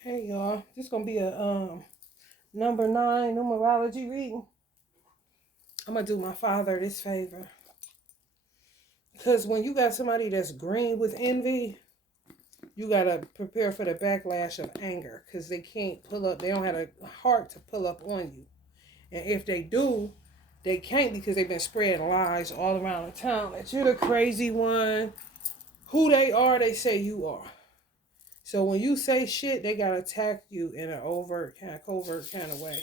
Hey y'all, this gonna be a number 9 numerology reading. I'm gonna do my father this favor. Cause when you got somebody that's green with envy, you gotta prepare for the backlash of anger. Cause they can't pull up, they don't have a heart to pull up on you. And if they do, they can't because they've been spreading lies all around the town that you're the crazy one. Who they are, they say you are. So when you say shit, they gotta attack you in an overt, kind of covert kind of way.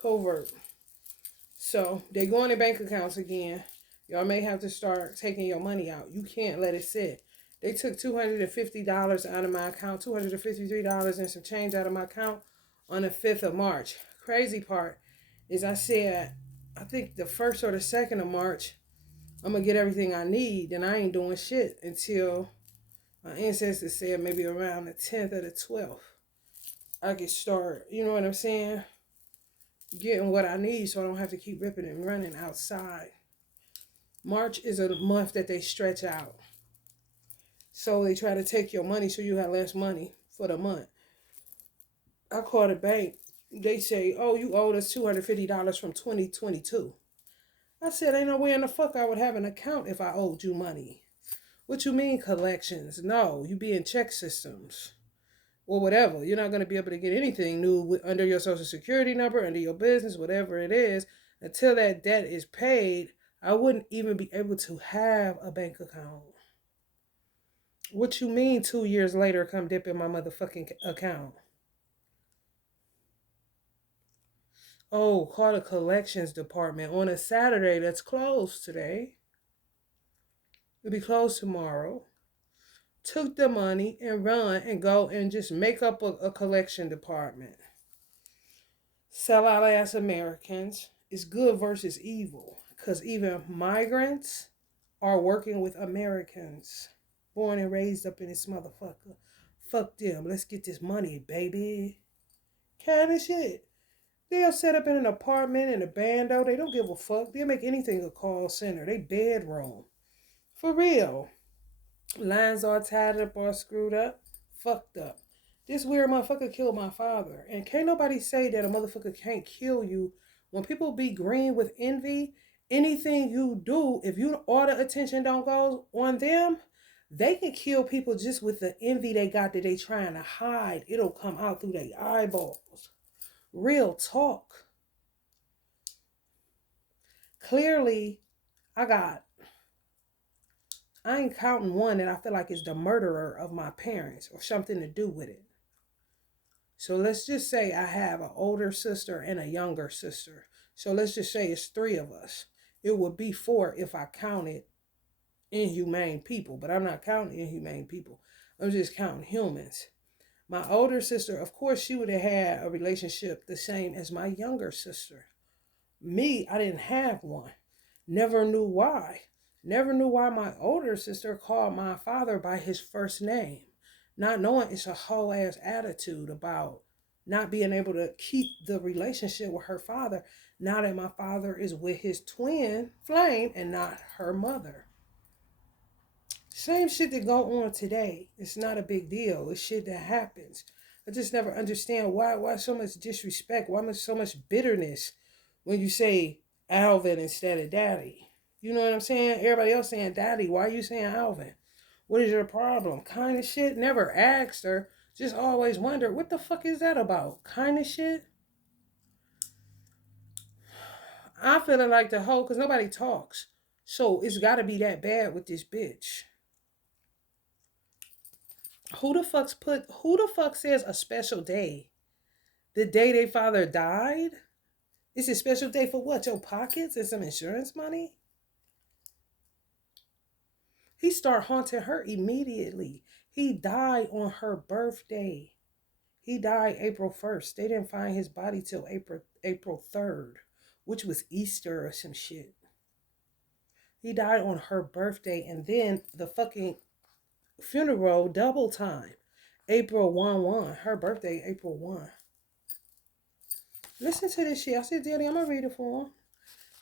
Covert. So they go in their bank accounts again. Y'all may have to start taking your money out. You can't let it sit. They took $250 out of my account, $253 and some change out of my account on the 5th of March. Crazy part is I said, I think the 1st or the 2nd of March, I'm going to get everything I need. And I ain't doing shit until my ancestors said maybe around the 10th or the 12th. I can start, you know what I'm saying? Getting what I need so I don't have to keep ripping and running outside. March is a month that they stretch out. So they try to take your money so you have less money for the month. I call the bank. They say, oh, you owed us $250 from 2022. I said, ain't no way in the fuck I would have an account if I owed you money. What you mean collections? No, you be in check systems or whatever. You're not going to be able to get anything new under your social security number, under your business, whatever it is, until that debt is paid. I wouldn't even be able to have a bank account. What you mean 2 years later come dip in my motherfucking account? Oh, call the collections department on a Saturday that's closed today. It'll be closed tomorrow. Took the money and run and go and just make up a collection department. Sell out ass Americans is good versus evil. Because even migrants are working with Americans. Born and raised up in this motherfucker. Fuck them. Let's get this money, baby. Kind of shit. They'll set up in an apartment in a bando. They don't give a fuck. They'll make anything a call center. They bedroom. For real. Lines all tied up or screwed up. Fucked up. This weird motherfucker killed my father. And can't nobody say that a motherfucker can't kill you. When people be green with envy, anything you do, if you all the attention don't go on them, they can kill people just with the envy they got that they trying to hide. It'll come out through their eyeballs. Real talk. Clearly, I ain't counting one that I feel like is the murderer of my parents or something to do with it. So let's just say I have an older sister and a younger sister. So let's just say it's 3 of us. It would be 4 if I counted inhumane people, but I'm not counting inhumane people. I'm just counting humans. My older sister, of course, she would have had a relationship the same as my younger sister. Me, I didn't have one. Never knew why. Never knew why my older sister called my father by his first name. Not knowing it's a whole ass attitude about not being able to keep the relationship with her father now that my father is with his twin flame and not her mother. Same shit that go on today. It's not a big deal. It's shit that happens. I just never understand why so much disrespect, why so much bitterness when you say Alvin instead of Daddy. You know what I'm saying? Everybody else saying Daddy. Why are you saying Alvin? What is your problem? Kind of shit. Never asked her. Just always wondered, what the fuck is that about? Kind of shit. I'm feeling like the whole, because nobody talks. So it's got to be that bad with this bitch. Who the fuck says a special day? The day their father died? It's a special day for what? Your pockets and some insurance money? He started haunting her immediately. He died on her birthday. He died April 1st. They didn't find his body till April 3rd, which was Easter or some shit. He died on her birthday, and then the fucking funeral double time. April 1-1. Her birthday, April 1. Listen to this shit. I said, Daddy, I'm going to read it for him.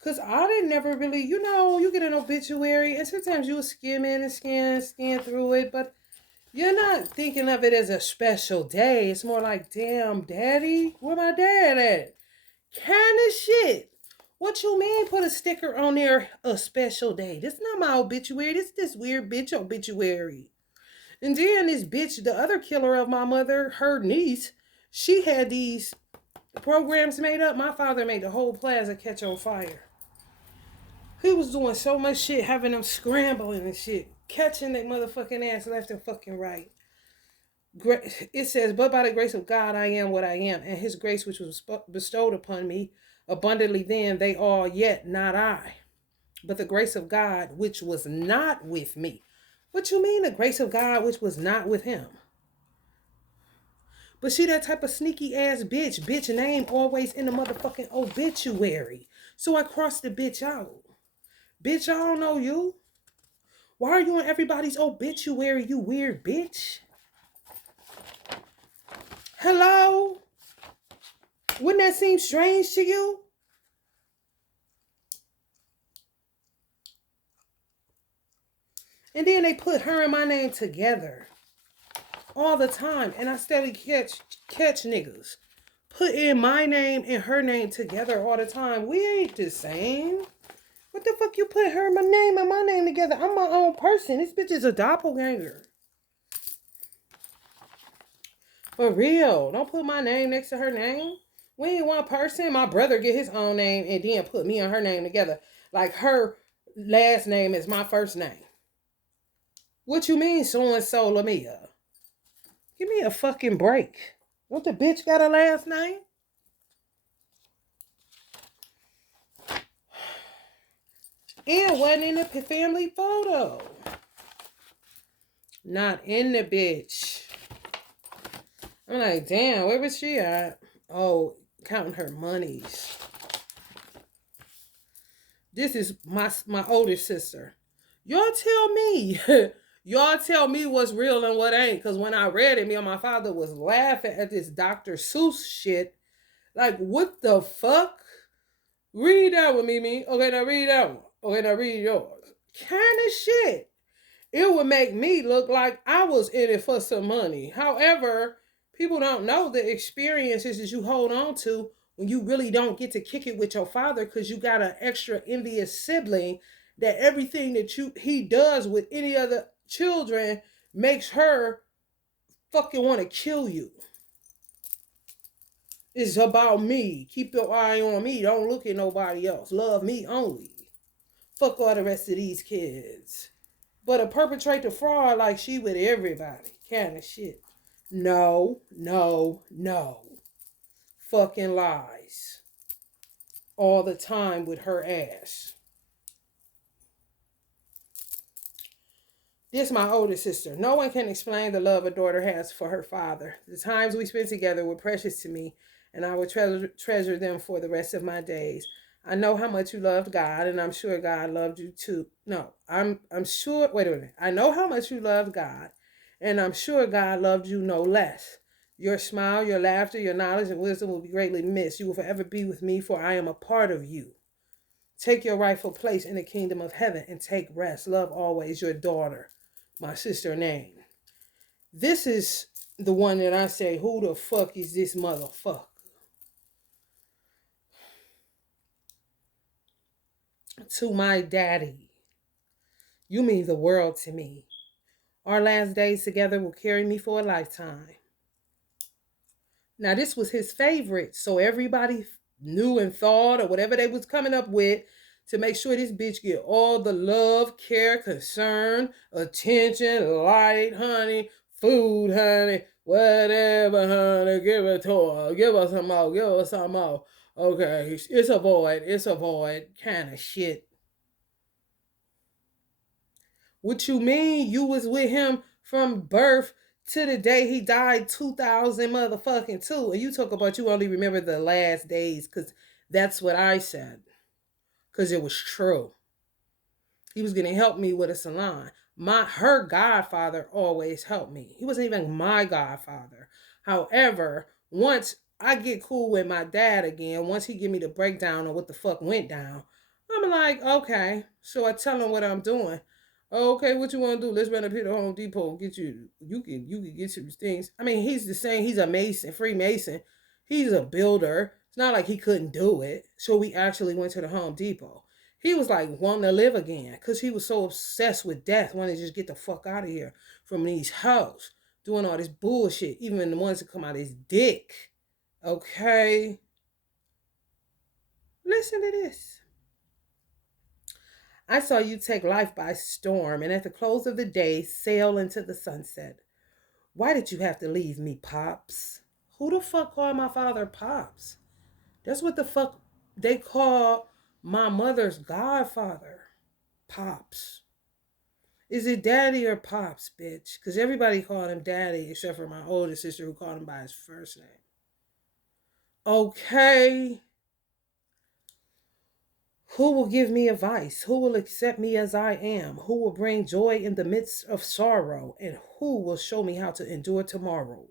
Because I didn't never really, you get an obituary, and sometimes you'll skim in and scan through it, but You're not thinking of it as a special day. It's more like, damn, daddy, where my dad at? Kind of shit. What you mean put a sticker on there, a special day? This not my obituary. This weird bitch obituary. And then this bitch, the other killer of my mother, her niece, she had these programs made up. My father made the whole plaza catch on fire. He was doing so much shit, having them scrambling and shit, catching their motherfucking ass left and fucking right. It says, but by the grace of God, I am what I am, and his grace which was bestowed upon me abundantly then, they all yet, not I. But the grace of God which was not with me. What you mean the grace of God which was not with him? But she that type of sneaky ass bitch. Bitch name always in the motherfucking obituary. So I crossed the bitch out. Bitch, I don't know you. Why are you in everybody's obituary, you weird bitch? Hello? Wouldn't that seem strange to you? And then they put her and my name together all the time. And I steadily catch niggas. Put in my name and her name together all the time. We ain't the same. What the fuck you put her, my name, and my name together? I'm my own person. This bitch is a doppelganger. For real. Don't put my name next to her name. We ain't one person. My brother get his own name and then put me and her name together. Like her last name is my first name. What you mean, so-and-so Lamia? Give me a fucking break. What the bitch got a last name? It wasn't in the family photo. Not in the bitch. I'm like, damn, where was she at? Oh, counting her monies. This is my older sister. Y'all tell me. Y'all tell me what's real and what ain't. Because when I read it, me and my father was laughing at this Dr. Seuss shit. Like, what the fuck? Read that one, Mimi. Okay, now read that one. Okay, now read yours. Kind of shit. It would make me look like I was in it for some money. However, people don't know the experiences that you hold on to when you really don't get to kick it with your father because you got an extra envious sibling that everything that he does with any other children makes her fucking want to kill you. It's about me. Keep your eye on me. Don't look at nobody else. Love me only. Fuck all the rest of these kids. But to perpetrate the fraud like she with everybody. Kind of shit. No, no, no. Fucking lies. All the time with her ass. This is my older sister. No one can explain the love a daughter has for her father. The times we spent together were precious to me, and I will treasure them for the rest of my days. I know how much you loved God, and I'm sure God loved you too. No, I'm sure. Wait a minute. I know how much you loved God, and I'm sure God loved you no less. Your smile, your laughter, your knowledge and wisdom will be greatly missed. You will forever be with me, for I am a part of you. Take your rightful place in the kingdom of heaven and take rest. Love always your daughter, my sister name. This is the one that I say, who the fuck is this motherfucker? To my daddy. You mean the world to me. Our last days together will carry me for a lifetime. Now, this was his favorite, so everybody knew and thought or whatever they was coming up with to make sure this bitch get all the love, care, concern, attention, light, honey, food, honey, whatever, honey, give it to her. Give us some more, give us some more. Okay, it's a void, kind of shit. What you mean you was with him from birth to the day he died 2000 motherfucking two? And you talk about you only remember the last days because that's what I said. Because it was true. He was going to help me with a salon. Her godfather always helped me. He wasn't even my godfather. However, once I get cool with my dad again, once he give me the breakdown of what the fuck went down, I'm like, okay. So I tell him what I'm doing. Oh, okay, what you want to do? Let's run up here to Home Depot and get you. You can get some things. I mean, he's the same. He's a mason, Freemason. He's a builder. It's not like he couldn't do it. So we actually went to the Home Depot. He was like wanting to live again because he was so obsessed with death, wanting to just get the fuck out of here from these hoes, doing all this bullshit, even the ones that come out of his dick. Okay, listen to this. I saw you take life by storm and at the close of the day sail into the sunset. Why did you have to leave me, Pops? Who the fuck called my father Pops? That's what the fuck they call my mother's godfather. Pops. Is it daddy or Pops, bitch? Because everybody called him daddy except for my older sister who called him by his first name. Okay. Who will give me advice? Who will accept me as I am? Who will bring joy in the midst of sorrow? And who will show me how to endure tomorrow?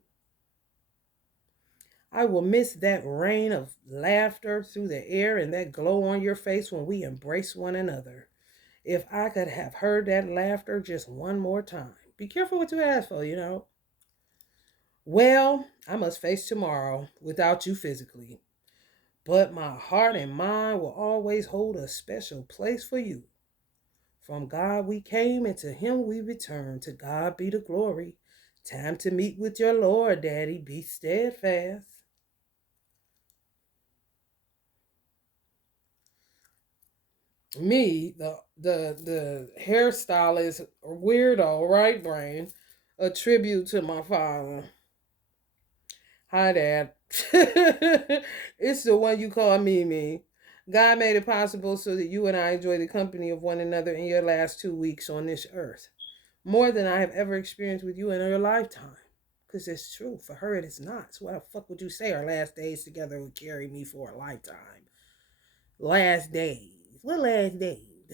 I will miss that rain of laughter through the air and that glow on your face when we embrace one another. If I could have heard that laughter just one more time. Be careful what you ask for, you know. Well, I must face tomorrow without you physically, but my heart and mind will always hold a special place for you. From God we came, and to Him we return. To God be the glory. Time to meet with your Lord, Daddy. Be steadfast. Me, the hairstylist weirdo, right brain, a tribute to my father. Hi, Dad. It's the one you call Mimi. God made it possible so that you and I enjoy the company of one another in your last 2 weeks on this earth. More than I have ever experienced with you in your lifetime. Because it's true. For her, it is not. So why the fuck would you say our last days together would carry me for a lifetime? Last days. What last days?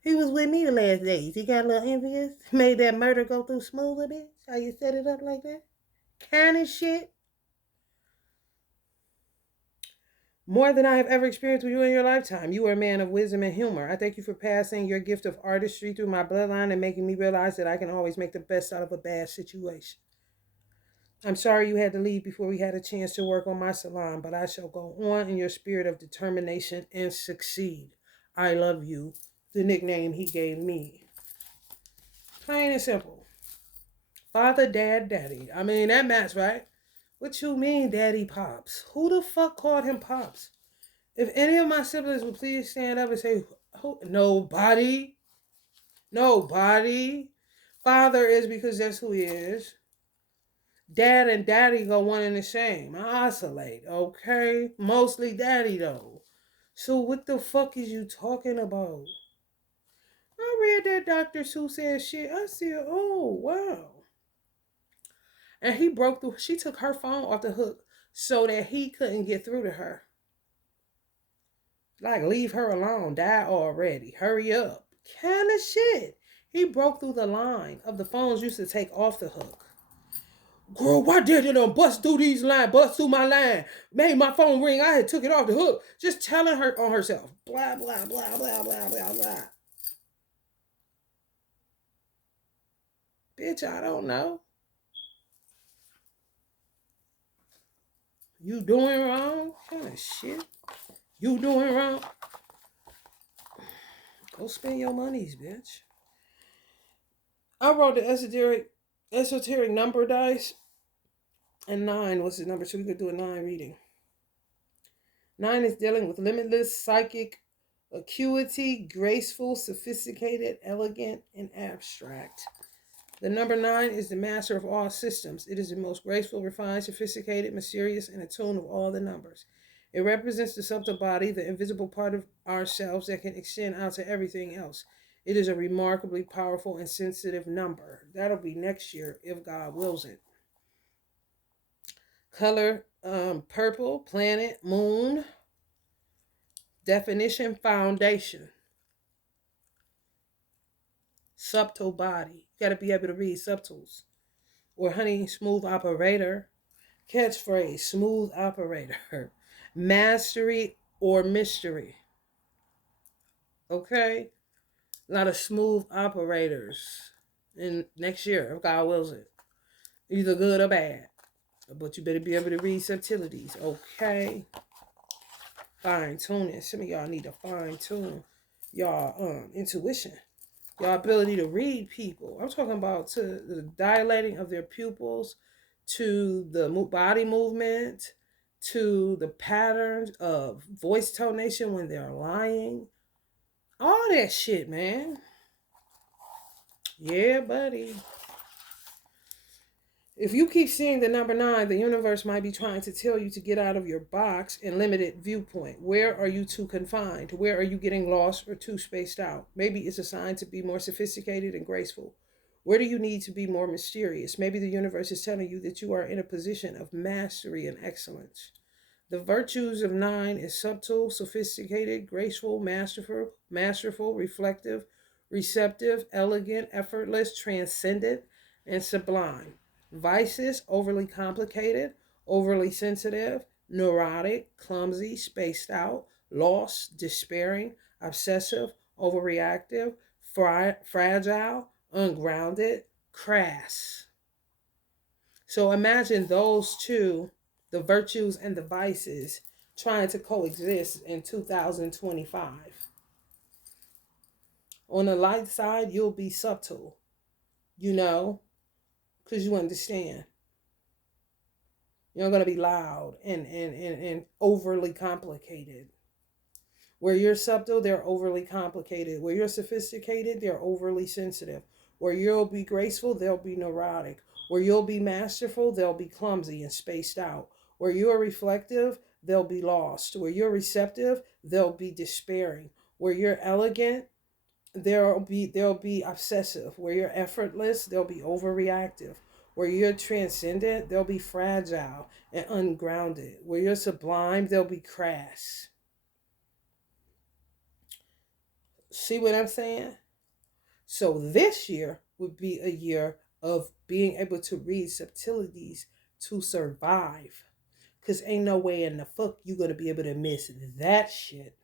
He was with me the last days. He got a little envious. Made that murder go through smooth a bit. How you set it up like that? Kind of shit. More than I have ever experienced with you in your lifetime. You are a man of wisdom and humor. I thank you for passing your gift of artistry through my bloodline and making me realize that I can always make the best out of a bad situation. I'm sorry you had to leave before we had a chance to work on my salon, but I shall go on in your spirit of determination and succeed. I love you. The nickname he gave me. Plain and simple. Father, dad, daddy. I mean, that match, right? What you mean, daddy Pops? Who the fuck called him Pops? If any of my siblings would please stand up and say, who? Nobody. Nobody. Father is because that's who he is. Dad and daddy go one and the same. I oscillate, okay? Mostly daddy though. So what the fuck is you talking about? I read that Dr. Seuss said shit. I said, oh wow. And he broke through. She took her phone off the hook so that he couldn't get through to her. Like, leave her alone. Die already. Hurry up. Kind of shit. He broke through the line of the phones used to take off the hook. Girl, why did you done bust through these lines, bust through my line, made my phone ring, I had took it off the hook. Just telling her on herself. Blah, blah, blah, blah, blah, blah, blah. Bitch, I don't know. You doing wrong? What kind of shit? You doing wrong? Go spend your monies, bitch. I wrote the esoteric number dice, and 9 was the number, so we could do a 9 reading. 9 is dealing with limitless psychic acuity, graceful, sophisticated, elegant, and abstract. The number 9 is the master of all systems. It is the most graceful, refined, sophisticated, mysterious, and attuned of all the numbers. It represents the subtle body, the invisible part of ourselves that can extend out to everything else. It is a remarkably powerful and sensitive number. That'll be next year if God wills it. Color purple, planet, moon. Definition, foundation. Subtle body. You got to be able to read subtles. Or honey, smooth operator. Catchphrase, smooth operator. Mastery or mystery. Okay? A lot of smooth operators in next year, if God wills it. Either good or bad. But you better be able to read subtleties, okay? Fine tuning. Some of y'all need to fine tune y'all intuition. Your ability to read people. I'm talking about to the dilating of their pupils, to the body movement, to the patterns of voice tonation when they're lying. All that shit, man. Yeah, buddy. If you keep seeing the number 9, the universe might be trying to tell you to get out of your box and limited viewpoint. Where are you too confined? Where are you getting lost or too spaced out? Maybe it's a sign to be more sophisticated and graceful. Where do you need to be more mysterious? Maybe the universe is telling you that you are in a position of mastery and excellence. The virtues of 9 is subtle, sophisticated, graceful, masterful, reflective, receptive, elegant, effortless, transcendent, and sublime. Vices: overly complicated, overly sensitive, neurotic, clumsy, spaced out, lost, despairing, obsessive, overreactive, fragile, ungrounded, crass. So imagine those two, the virtues and the vices, trying to coexist in 2025. On the light side, you'll be subtle, you know, because you understand. You're not going to be loud and overly complicated. Where you're subtle, they're overly complicated. Where you're sophisticated, they're overly sensitive. Where you'll be graceful, they'll be neurotic. Where you'll be masterful, they'll be clumsy and spaced out. Where you're reflective, they'll be lost. Where you're receptive, they'll be despairing. Where you're elegant, they'll be obsessive. Where you're effortless, they'll be overreactive. Where you're transcendent, they'll be fragile and ungrounded. Where you're sublime, they'll be crass. See what I'm saying? So this year would be a year of being able to read subtleties to survive. Because ain't no way in the fuck you going to be able to miss that shit.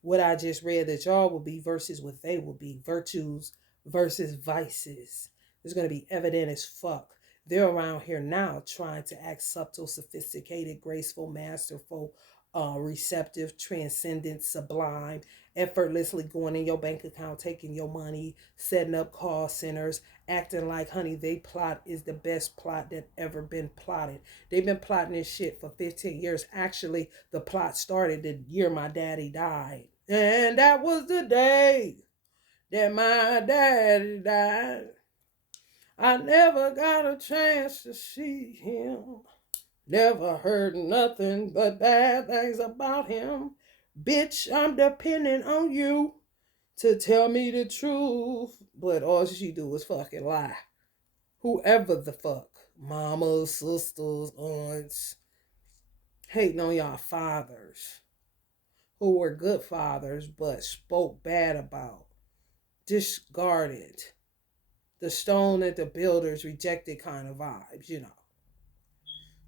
What I just read that y'all will be versus what they will be. Virtues versus vices. It's going to be evident as fuck. They're around here now trying to act subtle, sophisticated, graceful, masterful, receptive, transcendent, sublime, effortlessly going in your bank account, taking your money, setting up call centers, acting like, honey, they plot is the best plot that ever been plotted. They've been plotting this shit for 15 years. Actually, the plot started the year my daddy died. And that was the day that my daddy died. I never got a chance to see him. Never heard nothing but bad things about him. Bitch, I'm depending on you to tell me the truth. But all she do is fucking lie. Whoever the fuck. Mamas, sisters, aunts. Hating on y'all fathers. Who were good fathers but spoke bad about. Discarded. The stone that the builders rejected kind of vibes,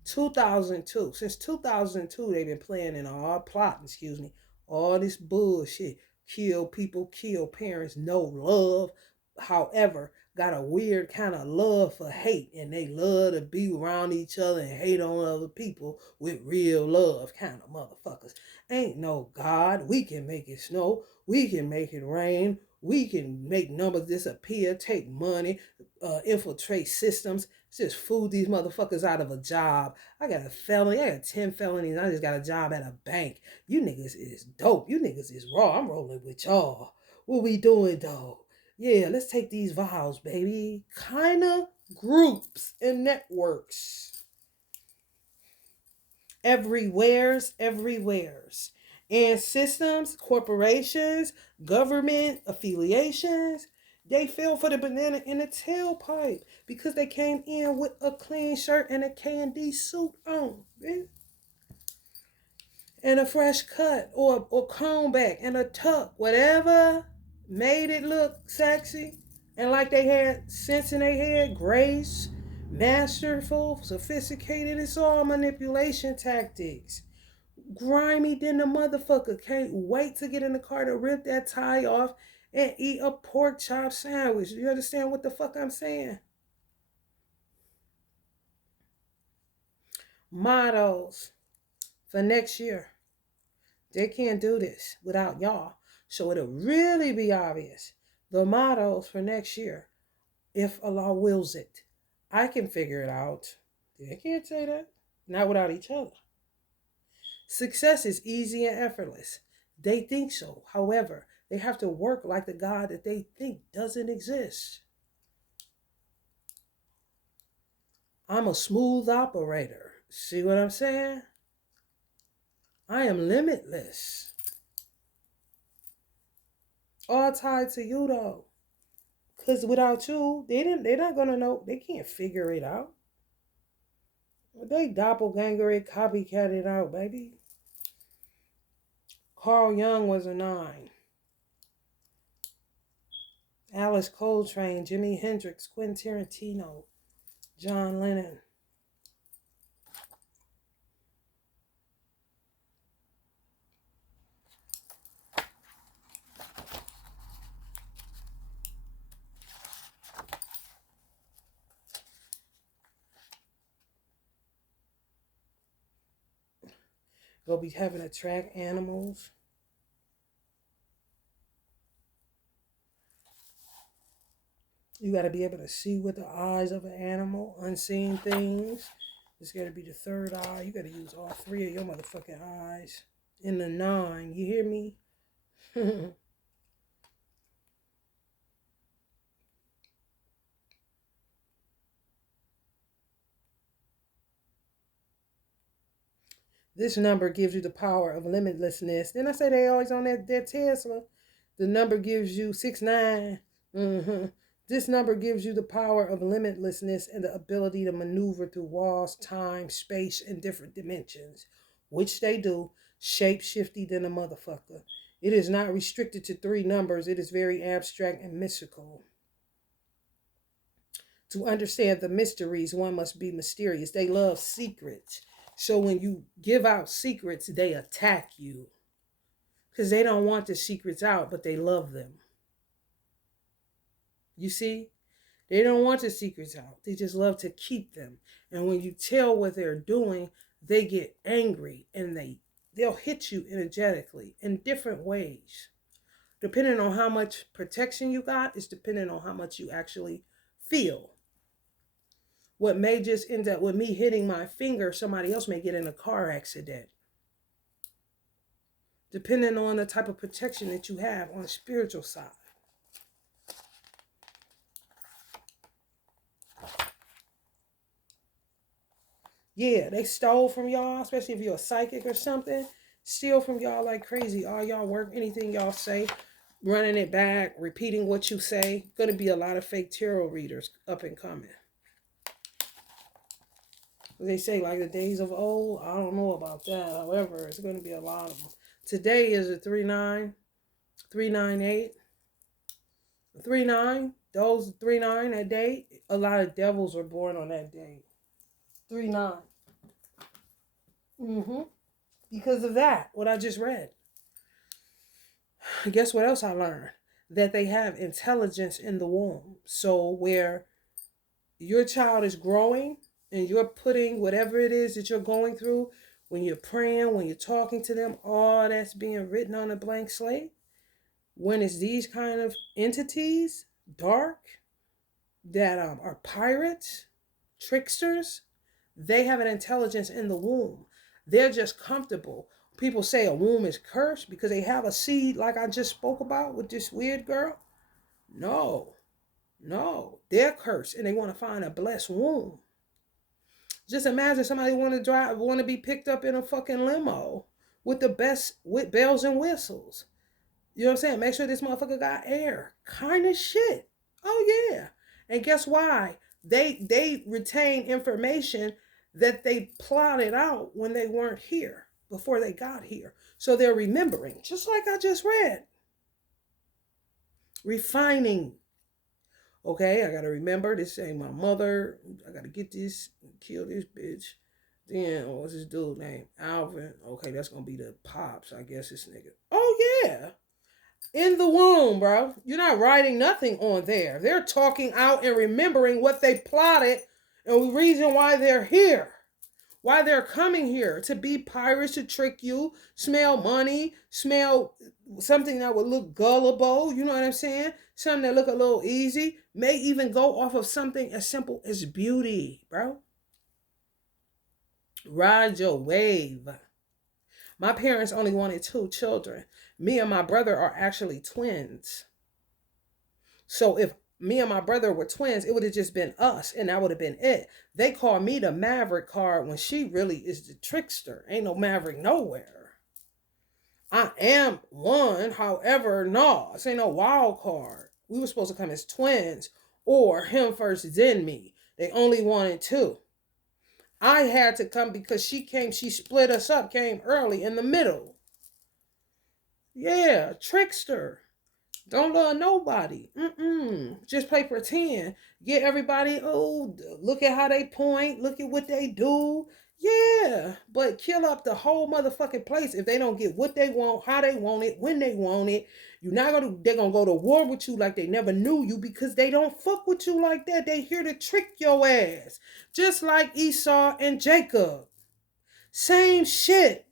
2002. Since 2002, they've been playing in all plotting, all this bullshit. Kill people, kill parents, no love. However, got a weird kind of love for hate, and they love to be around each other and hate on other people with real love kind of motherfuckers. Ain't no God. We can make it snow. We can make it rain. We can make numbers disappear, take money, infiltrate systems, just fool these motherfuckers out of a job. I got a felony. I got 10 felonies. I just got a job at a bank. You niggas is dope. You niggas is raw. I'm rolling with y'all. What we doing, though? Yeah, let's take these vows, baby. Kinda groups and networks. Everywheres. And systems, corporations, government affiliations, they fell for the banana in the tailpipe because they came in with a clean shirt and a K&D suit on, man. And a fresh cut or comb back and a tuck, whatever made it look sexy and like they had sense in their head, grace, masterful, sophisticated. It's all manipulation tactics. Grimy than the motherfucker. Can't wait to get in the car to rip that tie off and eat a pork chop sandwich. You understand what the fuck I'm saying? Mottos for next year. They can't do this without y'all. So it'll really be obvious. The mottos for next year, if Allah wills it. I can figure it out. They can't say that. Not without each other. Success is easy and effortless. They think so. However, they have to work like the God that they think doesn't exist. I'm a smooth operator. See what I'm saying? I am limitless. All tied to you though. Cause without you, they're not gonna know. They can't figure it out. They doppelganger it, copycat it out, baby. Carl Jung was a 9. Alice Coltrane, Jimi Hendrix, Quentin Tarantino, John Lennon. You'll be having to track animals. You got to be able to see with the eyes of an animal, unseen things. It's got to be the third eye. You got to use all 3 of your motherfucking eyes. In the 9, you hear me? This number gives you the power of limitlessness. Then I say they always on that Tesla. The number gives you 6 9. This number gives you the power of limitlessness and the ability to maneuver through walls, time, space, and different dimensions, which they do, shape shifty than a motherfucker. It is not restricted to 3 numbers. It is very abstract and mystical. To understand the mysteries, one must be mysterious. They love secrets. So when you give out secrets, they attack you. Because they don't want the secrets out, but they love them. You see? They don't want the secrets out. They just love to keep them. And when you tell what they're doing, they get angry and they'll hit you energetically in different ways. Depending on how much protection you got, it's depending on how much you actually feel. What may just end up with me hitting my finger, somebody else may get in a car accident. Depending on the type of protection that you have on the spiritual side. Yeah, they stole from y'all, especially if you're a psychic or something. Steal from y'all like crazy. All y'all work, anything y'all say, running it back, repeating what you say. Gonna be a lot of fake tarot readers up and coming. They say like the days of old. I don't know about that. However, it's gonna be a lot of them. Today is a 3-9, 398, 3-9. Those 3-9 that day. A lot of devils were born on that day. 3-9. Because of that, what I just read. Guess what else I learned? That they have intelligence in the womb. So where your child is growing and you're putting whatever it is that you're going through, when you're praying, when you're talking to them, all that's being written on a blank slate. When it's these kind of entities, dark, that are pirates, tricksters, they have an intelligence in the womb. They're just comfortable. People say a womb is cursed because they have a seed like I just spoke about with this weird girl. No, they're cursed and they want to find a blessed womb. Just imagine somebody want to be picked up in a fucking limo with the best, with bells and whistles. You know what I'm saying? Make sure this motherfucker got air. Kind of shit. Oh yeah. And guess why? They retain information that they plotted out when they weren't here, before they got here. So they're remembering, just like I just read. Refining. Okay, I gotta remember this ain't my mother. I gotta get this, kill this bitch. Then what's this dude name? Alvin. Okay, that's gonna be the pops, I guess, this nigga. Oh yeah. In the womb, bro. You're not writing nothing on there. They're talking out and remembering what they plotted and the reason why they're here. Why they're coming here. To be pirates, to trick you, smell money, smell something that would look gullible. You know what I'm saying? Something that look a little easy. May even go off of something as simple as beauty, bro. Ride your wave. My parents only wanted two children. Me and my brother are actually twins. So if me and my brother were twins, it would have just been us, and that would have been it. They call me the Maverick card when she really is the trickster. Ain't no Maverick nowhere. I am one, however, no, this ain't no wild card. We were supposed to come as twins, or him first, then me. They only wanted two. I had to come because she came, she split us up, came early in the middle. Yeah, trickster. Don't love nobody. Just play pretend. Get everybody, oh, look at how they point. Look at what they do. Yeah, but kill up the whole motherfucking place if they don't get what they want, how they want it, when they want it. You're not gonna, they're gonna go to war with you like they never knew you because they don't fuck with you like that. They here to trick your ass. Just like Esau and Jacob. Same shit.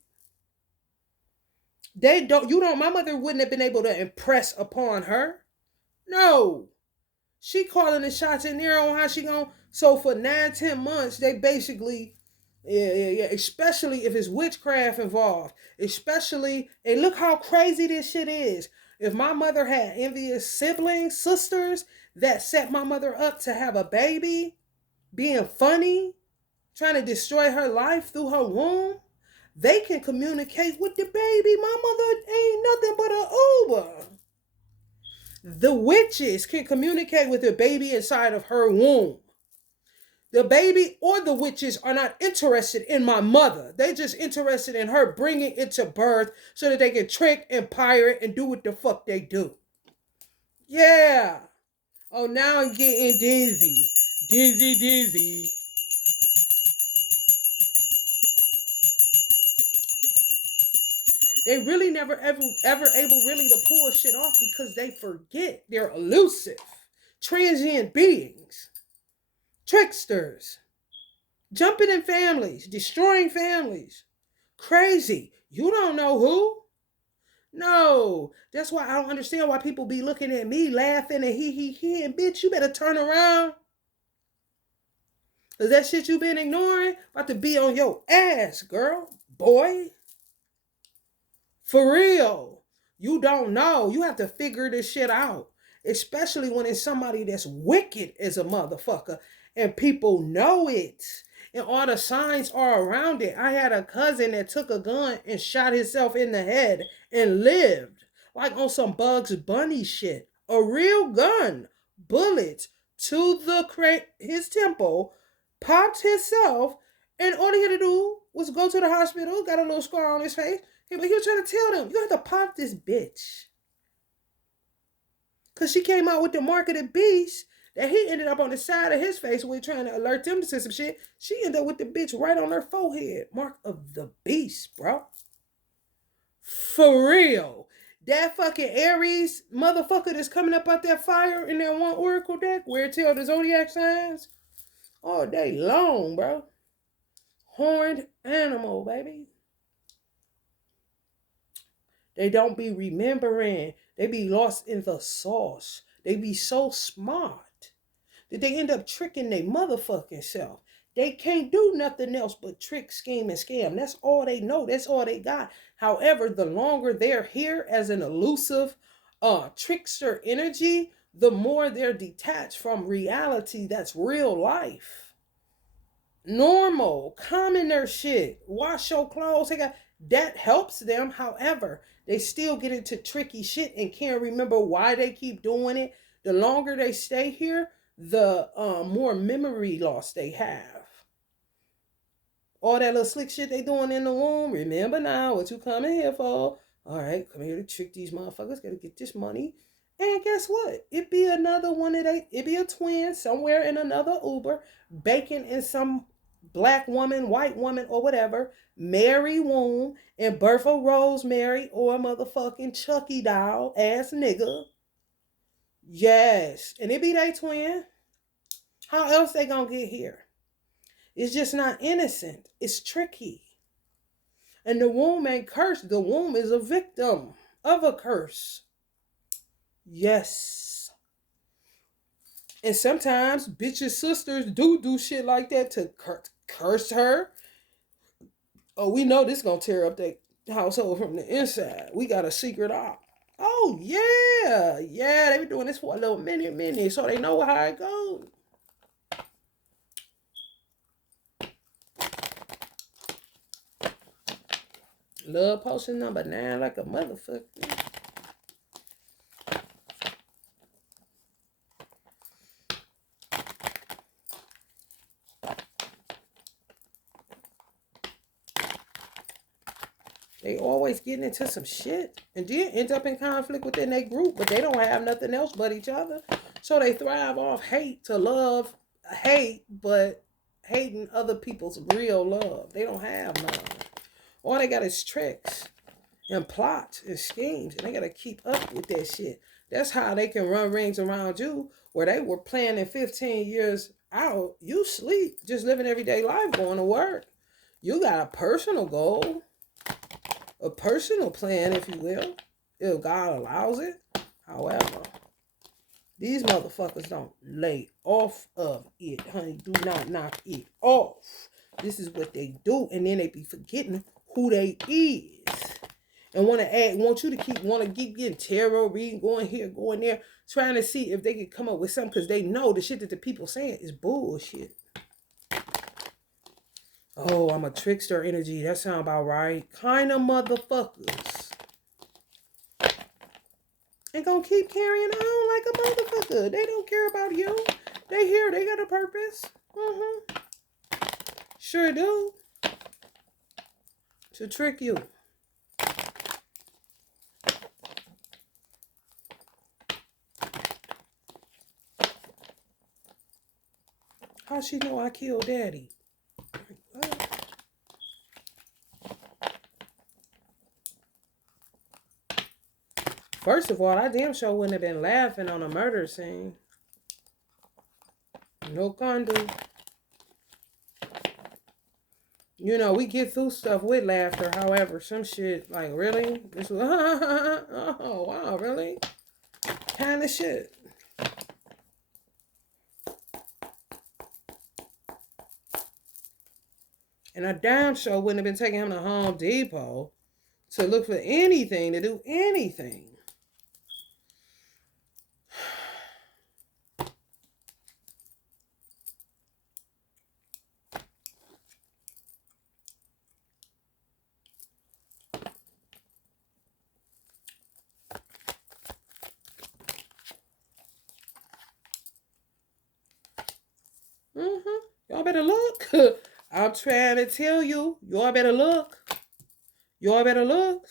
They don't, you don't, my mother wouldn't have been able to impress upon her. No. She calling the shots in there on how she going. So for 9, 10 months, they basically, yeah. Especially if it's witchcraft involved. Especially, and look how crazy this shit is. If my mother had envious siblings, sisters, that set my mother up to have a baby, being funny, trying to destroy her life through her womb, they can communicate with the baby. My mother ain't nothing but a Uber. The witches can communicate with the baby inside of her womb. The baby or the witches are not interested in my mother. They just interested in her bringing it to birth so that they can trick and pirate and do what the fuck they do. Yeah. Oh, now I'm getting dizzy. Dizzy. They really never ever able really to pull shit off because they forget they're elusive, transient beings, tricksters, jumping in families, destroying families. Crazy. You don't know who? No. That's why I don't understand why people be looking at me laughing and he and bitch, you better turn around. Cause that shit you been ignoring about to be on your ass, girl, boy. For real. You don't know. You have to figure this shit out. Especially when it's somebody that's wicked as a motherfucker and people know it. And all the signs are around it. I had a cousin that took a gun and shot himself in the head and lived. Like on some Bugs Bunny shit. A real gun. Bullets to his temple. Popped himself. And all he had to do was go to the hospital. Got a little scar on his face. He was trying to tell them, you have to pop this bitch. Because she came out with the mark of the beast that he ended up on the side of his face when trying to alert them to some shit. She ended up with the bitch right on her forehead. Mark of the beast, bro. For real. That fucking Aries motherfucker that's coming up out that fire in that one oracle deck where it tells the zodiac signs all day long, bro. Horned animal, baby. They don't be remembering. They be lost in the sauce. They be so smart that they end up tricking their motherfucking self. They can't do nothing else but trick, scheme, and scam. That's all they know. That's all they got. However, the longer they're here as an elusive trickster energy, the more they're detached from reality that's real life. Normal, common their shit, wash your clothes. That helps them. However, they still get into tricky shit and can't remember why they keep doing it. The longer they stay here, the more memory loss they have. All that little slick shit they doing in the womb. Remember now what you coming here for. All right, come here to trick these motherfuckers. Gotta get this money. And guess what? It be another one of they. It be a twin somewhere in another Uber, baking in some black woman, white woman, or whatever, Mary womb, and birth of Rosemary or a motherfucking Chucky doll ass nigga. Yes. And it be they twin. How else they gonna get here? It's just not innocent. It's tricky. And the womb ain't cursed. The womb is a victim of a curse. Yes. And sometimes bitches' sisters do shit like that to curse her. Oh, we know this gonna tear up the household from the inside. We got a secret op. Oh yeah, yeah. They been doing this for a little minute, so they know how it goes. Love potion number 9 like a motherfucker. They always getting into some shit and then end up in conflict within their group, but they don't have nothing else but each other. So they thrive off hate to love hate, but hating other people's real love. They don't have none. All they got is tricks and plots and schemes, and they got to keep up with that shit. That's how they can run rings around you where they were planning 15 years out. You sleep, just living everyday life, going to work. You got a personal goal. A personal plan, if you will, if God allows it. However, these motherfuckers don't lay off of it, honey. Do not knock it off. This is what they do, and then they be forgetting who they is, and want you to keep getting tarot reading, going here, going there, trying to see if they can come up with something, because they know the shit that the people saying is bullshit. Oh, I'm a trickster energy. That sound about right. Kind of motherfuckers. And gonna keep carrying on like a motherfucker. They don't care about you. They here. They got a purpose. Sure do. To trick you. How she know I killed daddy? First of all, I damn sure wouldn't have been laughing on a murder scene. No condoom. You know, we get through stuff with laughter. However, some shit, like, really? This was, oh, wow, really? Kind of shit. And I damn sure wouldn't have been taking him to Home Depot to look for anything, to do anything. Y'all better look. I'm trying to tell you. Y'all better look. Y'all better look.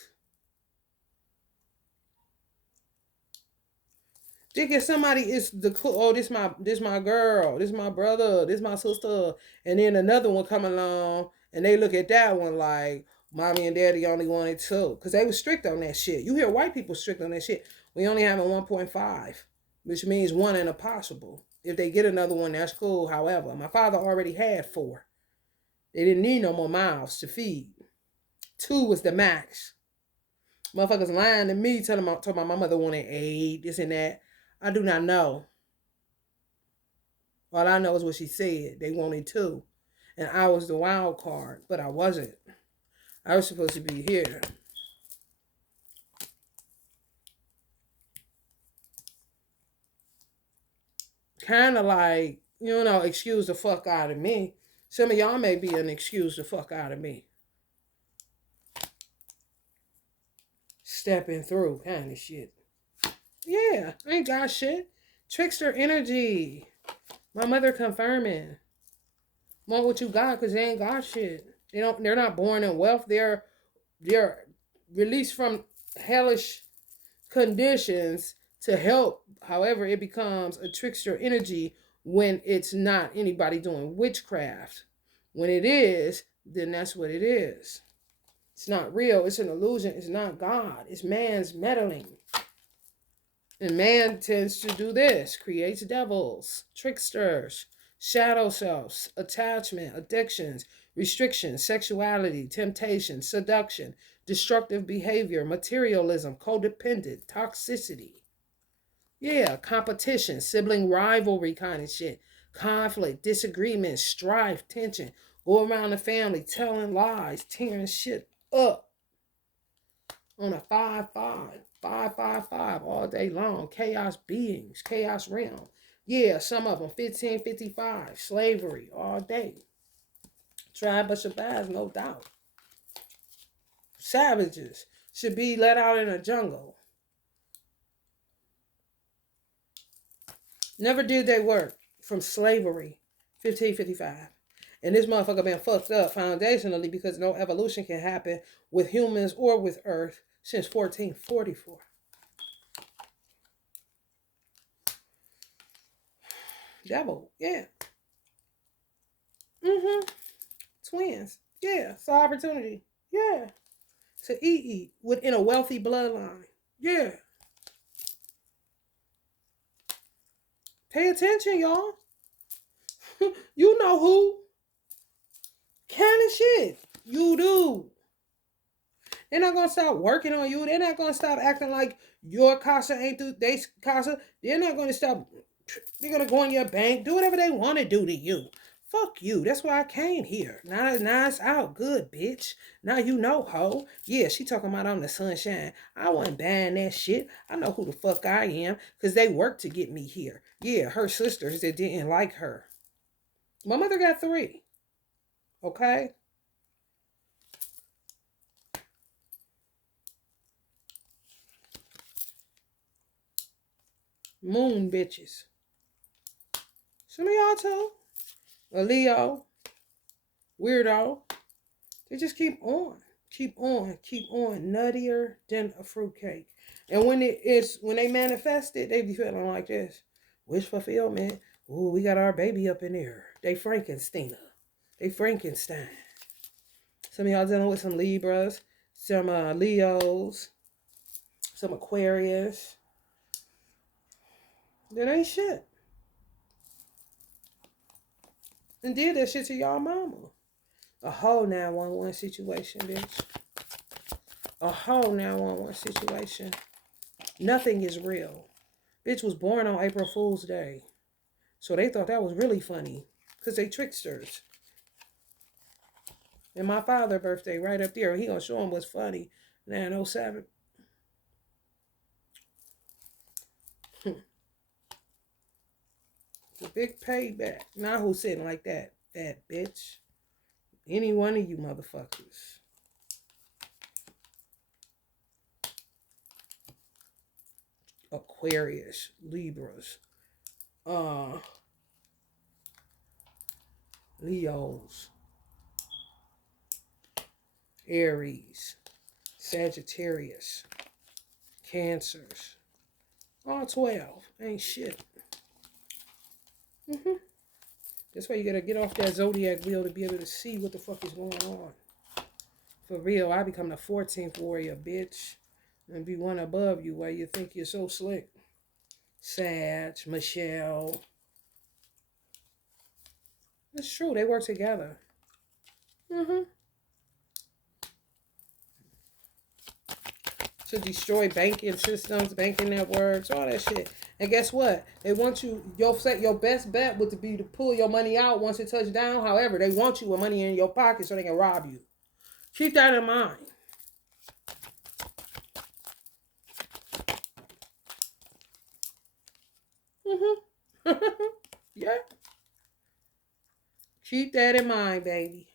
Thinking somebody is this my girl, this my brother, this my sister, and then another one come along and they look at that one like mommy and daddy only wanted 2, because they was strict on that shit. You hear white people strict on that shit. We only having 1.5, which means 1 ain't impossible. If they get another one, that's cool. However, my father already had 4. They didn't need no more mouths to feed. 2 was the max. Motherfuckers lying to me, telling my mother wanted 8, this and that. I do not know. All I know is what she said. They wanted 2. And I was the wild card, but I wasn't. I was supposed to be here. Kind of like, excuse the fuck out of me. Some of y'all may be an excuse the fuck out of me. Stepping through kind of shit. Yeah, I ain't got shit. Trickster energy. My mother confirming. Want what you got, because they ain't got shit. They're not born in wealth. They're released from hellish conditions to help. However, it becomes a trickster energy when it's not anybody doing witchcraft. When it is, then that's what it is. It's not real. It's an illusion. It's not God. It's man's meddling. And man tends to do this, creates devils, tricksters, shadow selves, attachment, addictions, restrictions, sexuality, temptation, seduction, destructive behavior, materialism, codependent, toxicity. Yeah, competition, sibling rivalry kind of shit, conflict, disagreement, strife, tension, go around the family telling lies, tearing shit up on a 5-5 all day long. Chaos beings, chaos realm. Yeah, some of them 1555, slavery all day. Tribe of Shabazz, no doubt. Savages should be let out in a jungle. Never did they work from slavery, 1555. And this motherfucker been fucked up foundationally because no evolution can happen with humans or with Earth since 1444. Devil, yeah. Mm-hmm. Twins, yeah. It's an opportunity, yeah. To eat within a wealthy bloodline, yeah. Pay attention, y'all. You know who? Kind of shit. You do. They're not gonna stop working on you. They're not gonna stop acting like your casa ain't through they casa. They're not gonna stop. They're gonna go in your bank, do whatever they want to do to you. Fuck you. That's why I came here. Now it's out. Good, bitch. Now you know, ho. Yeah, she talking about I'm the sunshine. I wasn't buying that shit. I know who the fuck I am because they worked to get me here. Yeah, her sisters that didn't like her. My mother got 3. Okay? Moon bitches. Some of y'all too. A Leo. Weirdo. They just keep on. Keep on. Keep on. Nuttier than a fruitcake. And when they manifest it, they be feeling like this. Wish fulfillment. Ooh, we got our baby up in there. They Frankenstein. They Frankenstein. Some of y'all dealing with some Libras, some Leos, some Aquarius. That ain't shit. And did that shit to y'all mama. A whole 911 situation, bitch. A whole 911 situation. Nothing is real. Bitch was born on April Fool's Day. So they thought that was really funny. Because they tricksters. And my father's birthday right up there. He gonna show them what's funny. 907. It's a big payback. Now who's sitting like that? Fat bitch. Any one of you motherfuckers. Aquarius, Libras, Leos, Aries, Sagittarius, Cancers. All 12. Ain't shit. That's why you gotta get off that zodiac wheel to be able to see what the fuck is going on. For real, I become the 14th warrior, bitch. And be one above you while you think you're so slick. Sag, Michelle. It's true, they work together. To destroy banking systems, banking networks, all that shit. And guess what? They want you, your best bet would be to pull your money out once it touches down. However, they want you with money in your pocket so they can rob you. Keep that in mind. Yeah. Keep that in mind, baby.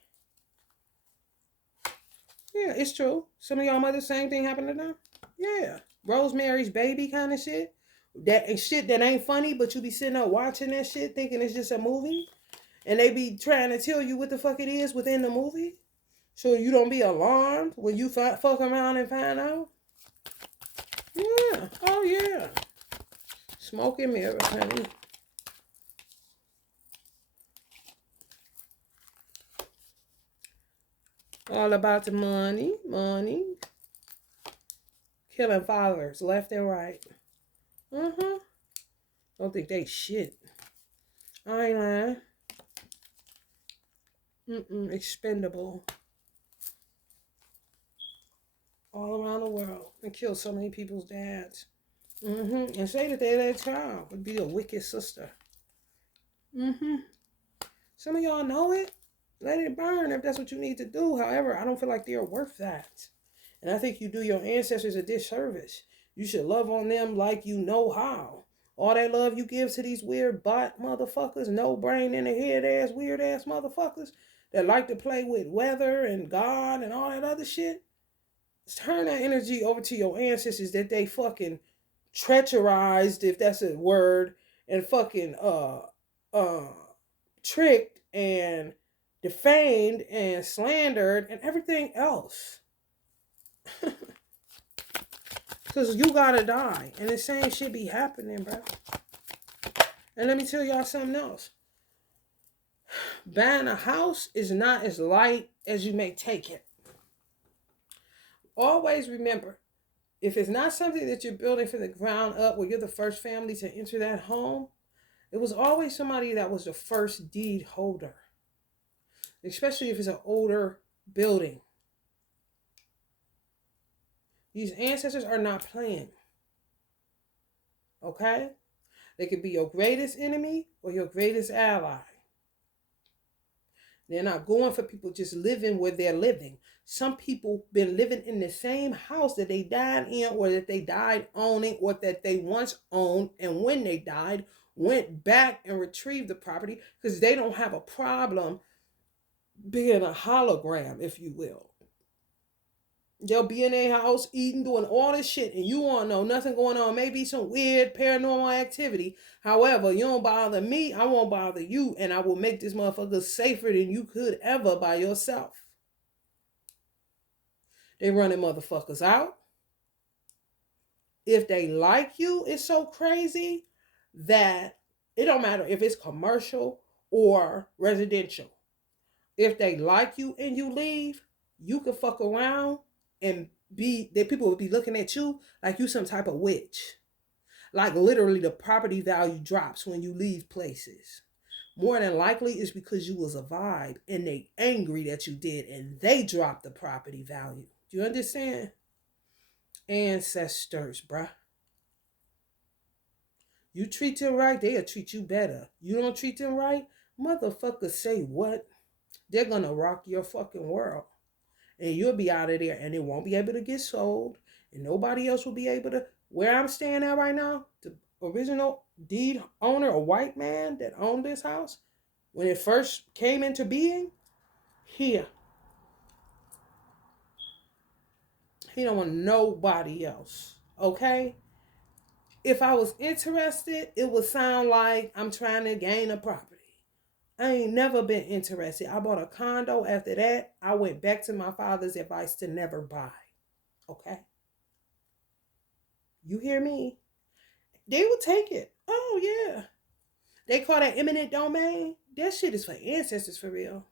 Yeah, it's true. Some of y'all mothers, same thing happened to them. Yeah. Rosemary's Baby kind of shit. That shit that ain't funny, but you be sitting up watching that shit thinking it's just a movie. And they be trying to tell you what the fuck it is within the movie. So you don't be alarmed when you fuck around and find out. Yeah. Oh, yeah. Smoke and mirror, honey. All about the money, money. Killing fathers left and right. Mm-hmm. Don't think they shit. I ain't lying. Expendable. All around the world. And kill so many people's dads. And say that they're their child. Would be a wicked sister. Mm-hmm. Some of y'all know it. Let it burn if that's what you need to do. However, I don't feel like they're worth that. And I think you do your ancestors a disservice. You should love on them like you know how. All that love you give to these weird bot motherfuckers, no brain in the head ass, weird ass motherfuckers that like to play with weather and God and all that other shit. Turn that energy over to your ancestors that they fucking treacherized, if that's a word, and fucking uh tricked and defamed and slandered and everything else. Cause you gotta die. And the same shit be happening, bro. And let me tell y'all something else. Buying a house is not as light as you may take it. Always remember, if it's not something that you're building from the ground up where you're the first family to enter that home, it was always somebody that was the first deed holder. Especially if it's an older building. These ancestors are not playing. Okay? They could be your greatest enemy or your greatest ally. They're not going for people just living where they're living. Some people been living in the same house that they died in or that they died owning or that they once owned, and when they died, went back and retrieved the property because they don't have a problem being a hologram, if you will. They'll be in their house eating, doing all this shit, and you won't know nothing going on. Maybe some weird paranormal activity. However, you don't bother me, I won't bother you, and I will make this motherfucker safer than you could ever by yourself. They running motherfuckers out. If they like you, it's so crazy that it don't matter if it's commercial or residential. If they like you and you leave, you can fuck around and people will be looking at you like you some type of witch. Like literally the property value drops when you leave places. More than likely it's because you was a vibe and they angry that you did and they dropped the property value. Do you understand? Ancestors, bruh. You treat them right, they'll treat you better. You don't treat them right, motherfuckers say what? They're gonna rock your fucking world. And you'll be out of there and it won't be able to get sold. And nobody else will be able to. Where I'm staying at right now, the original deed owner, a white man that owned this house, when it first came into being, here. He don't want nobody else. Okay? If I was interested, it would sound like I'm trying to gain a property. I ain't never been interested. I bought a condo. After that, I went back to my father's advice to never buy. Okay? You hear me? They will take it. Oh, yeah. They call that eminent domain. That shit is for ancestors for real.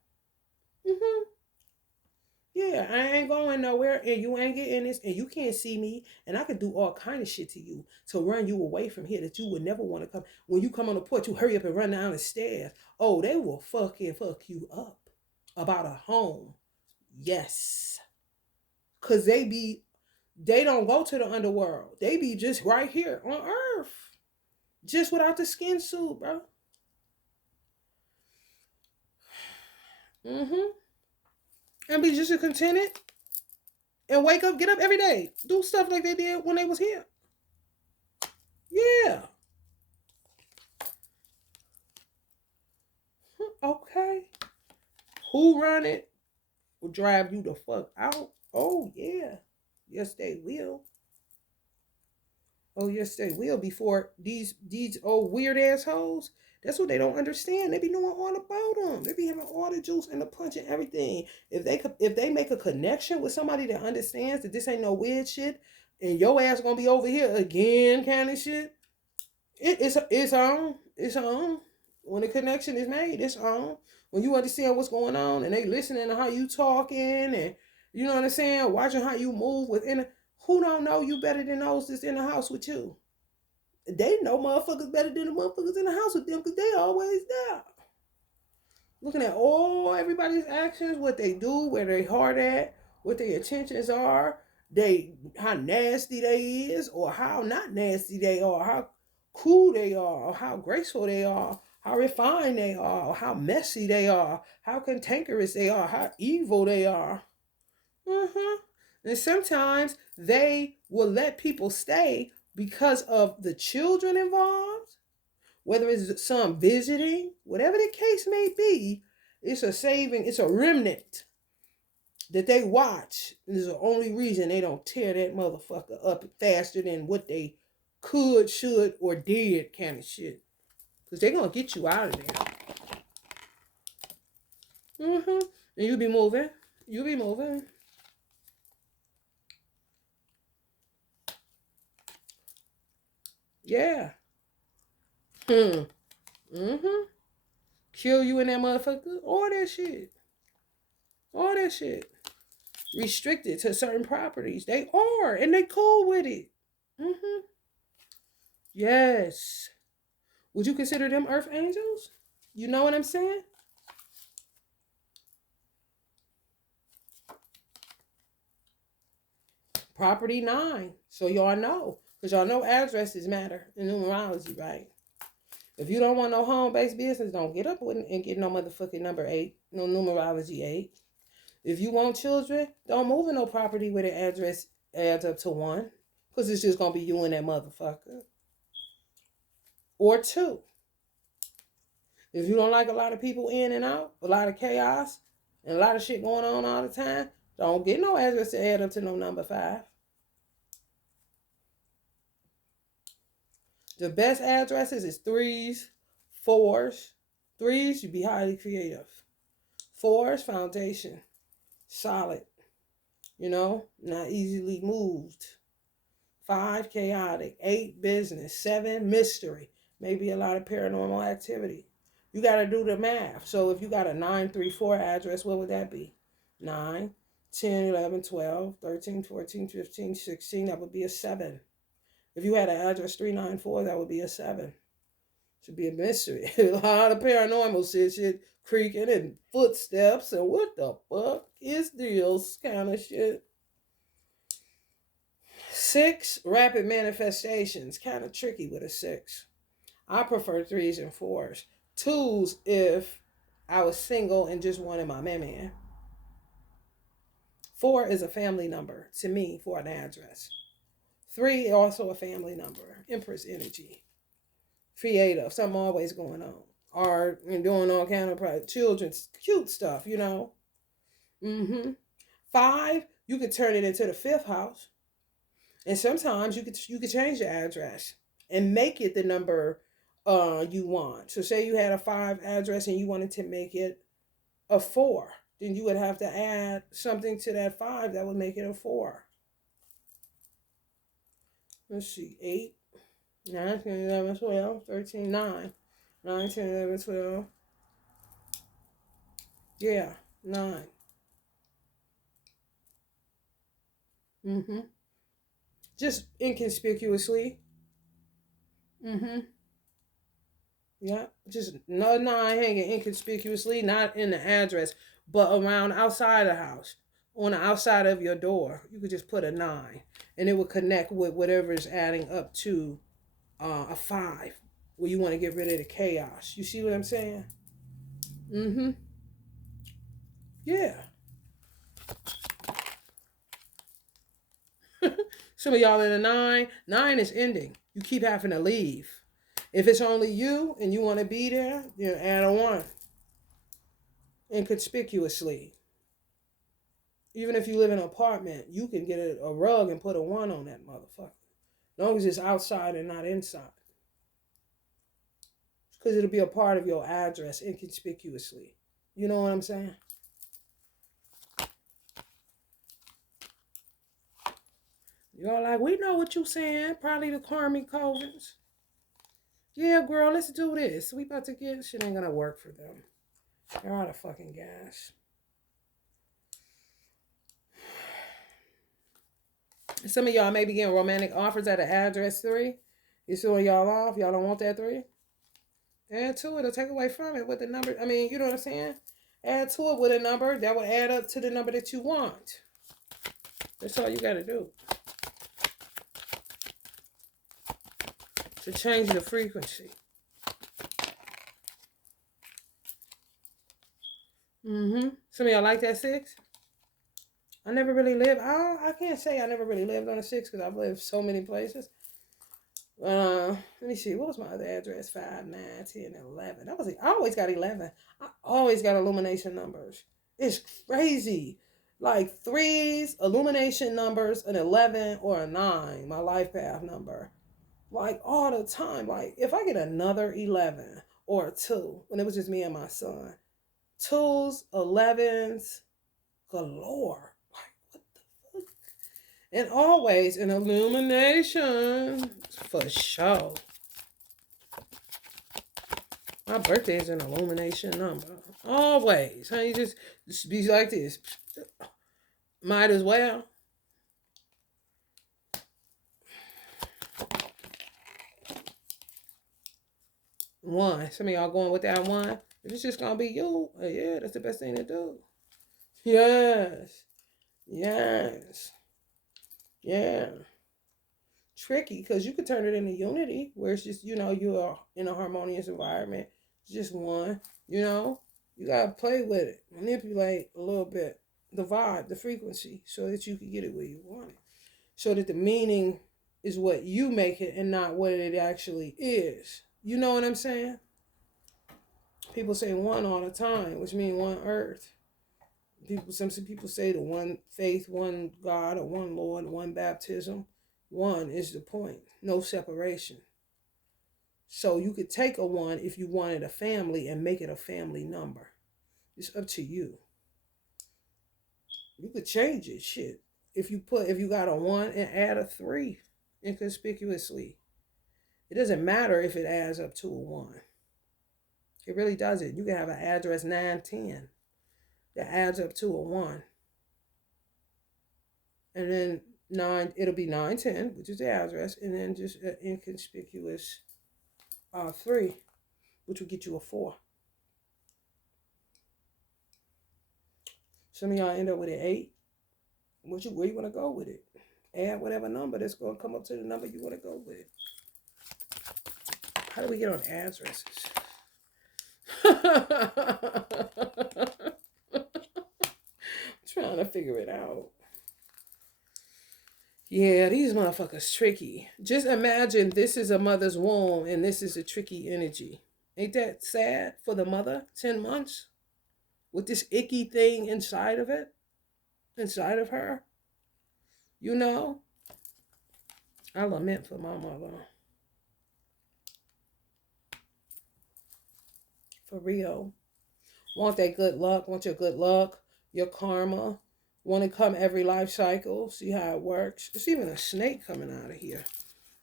Mm-hmm. Yeah, I ain't going nowhere and you ain't getting this and you can't see me and I could do all kind of shit to you to run you away from here that you would never want to come. When you come on the porch, you hurry up and run down the stairs. Oh, they will fucking fuck you up about a home. Yes. Cause they don't go to the underworld. They be just right here on earth. Just without the skin suit, bro. Mm-hmm. And be just as contented and wake up, get up every day. Do stuff like they did when they was here. Yeah. Okay. Who run it will drive you the fuck out. Oh yeah. Yes, they will. Oh yes, they will. Before these old weird assholes. That's what they don't understand. They be knowing all about them. They be having all the juice and the punch and everything. If they make a connection with somebody that understands that this ain't no weird shit, and your ass gonna be over here again, kind of shit. It's on. It's on. When the connection is made, it's on. When you understand what's going on and they listening to how you talking and you know what I'm saying, watching how you move within, who don't know you better than those that's in the house with you? They know motherfuckers better than the motherfuckers in the house with them because they always there. Looking at all everybody's actions, what they do, where they heart at, what their intentions are, they how nasty they is, or how not nasty they are, how cool they are, or how graceful they are, how refined they are, or how messy they are, how cantankerous they are, how evil they are. And sometimes they will let people stay because of the children involved, whether it's some visiting, whatever the case may be. It's a saving, it's a remnant that they watch. And it's the only reason they don't tear that motherfucker up faster than what they could, should, or did kind of shit. Because they're going to get you out of there. And you be moving. You be moving. Yeah. Kill you in that motherfucker. All that shit. All that shit. Restricted to certain properties. They are. And they cool with it. Yes. Would you consider them earth angels? You know what I'm saying? Property 9. So y'all know. Because y'all know addresses matter in numerology, right? If you don't want no home-based business, don't get up and get no motherfucking number 8. No numerology 8. If you want children, don't move in no property where the address adds up to 1. Because it's just going to be you and that motherfucker. Or 2. If you don't like a lot of people in and out, a lot of chaos, and a lot of shit going on all the time, don't get no address to add up to no number 5. The best addresses is 3s, 4s. 3s, you be highly creative. 4s, foundation. Solid. Not easily moved. 5, chaotic. 8, business. 7, mystery. Maybe a lot of paranormal activity. You got to do the math. So if you got a 934 address, what would that be? 9, 10, 11, 12, 13, 14, 15, 16. That would be a 7. If you had an address 394, that would be a 7. Should be a mystery. A lot of paranormal shit creaking and footsteps and what the fuck is this kind of shit. 6, rapid manifestations. Kind of tricky with a 6. I prefer 3s and 4s. 2s if I was single and just wanted my man. 4 is a family number to me for an address. 3 also a family number. Empress energy. Creative. Something always going on. Art and doing all kind of children's cute stuff, 5, you could turn it into the 5th house. And sometimes you could change the address and make it the number you want. So say you had a 5 address and you wanted to make it a 4. Then you would have to add something to that 5 that would make it a 4. Let's see, 8, 9, 10, 11, 12, 13, 9. 9, 10, 11, 12. Yeah, 9. Just inconspicuously. Yeah, just no 9 hanging inconspicuously, not in the address, but around outside the house, on the outside of your door. You could just put a 9, and it would connect with whatever is adding up to a 5, where you want to get rid of the chaos. You see what I'm saying? Yeah. Some of y'all in a 9. 9 is ending. You keep having to leave. If it's only you and you want to be there, then add a 1. Inconspicuously. Even if you live in an apartment, you can get a rug and put a 1 on that motherfucker. As long as it's outside and not inside. Because it'll be a part of your address inconspicuously. You know what I'm saying? Y'all like, we know what you saying. Probably the karmic Covens. Yeah, girl, let's do this. We about to get, shit ain't gonna work for them. They're out of fucking gas. Some of y'all may be getting romantic offers at an address 3. You throwing y'all off. Y'all don't want that 3. Add to it or take away from it with the number. I mean, you know what I'm saying? Add to it with a number that will add up to the number that you want. That's all you got to do. To change the frequency. Some of y'all like that 6? I never really lived. I can't say I never really lived on a 6 because I've lived so many places. Let me see. What was my other address? 5, 9, 10, 11. That was it. I always got 11. I always got illumination numbers. It's crazy. Like 3s, illumination numbers, an 11 or a 9. My life path number. Like all the time. Like if I get another 11 or a 2, when it was just me and my son. 2s, 11s, galore. And always an illumination. For sure. My birthday is an illumination number. Always. Honey, just be like this. Might as well. One. Some of y'all going with that 1. If it's just going to be you, yeah, that's the best thing to do. Yes. Yes. Yeah. Tricky because you could turn it into unity where it's just, you are in a harmonious environment. It's just 1, you got to play with it, manipulate a little bit the vibe, the frequency so that you can get it where you want it. So that the meaning is what you make it and not what it actually is. You know what I'm saying? People say 1 all the time, which means 1 earth. Some people say the 1 faith, 1 God, or 1 Lord, 1 baptism. 1 is the point. No separation. So you could take a 1 if you wanted a family and make it a family number. It's up to you. You could change it, shit. If you got a 1 and add a 3 inconspicuously. It doesn't matter if it adds up to a 1. It really doesn't. You can have an address 910 that adds up to a 1. And then 9, it'll be 910, which is the address, and then just an inconspicuous 3, which will get you a 4. Some of y'all end up with an 8. Where you want to go with it? Add whatever number that's going to come up to the number you want to go with. How do we get on addresses? Trying to figure it out. Yeah, these motherfuckers tricky. Just imagine this is a mother's womb and this is a tricky energy. Ain't that sad for the mother? 10 months with this icky thing inside of it, inside of her. I lament for my mother. For real. Want that good luck, want your good luck, your karma. Want to come every life cycle, see how it works. There's even a snake coming out of here.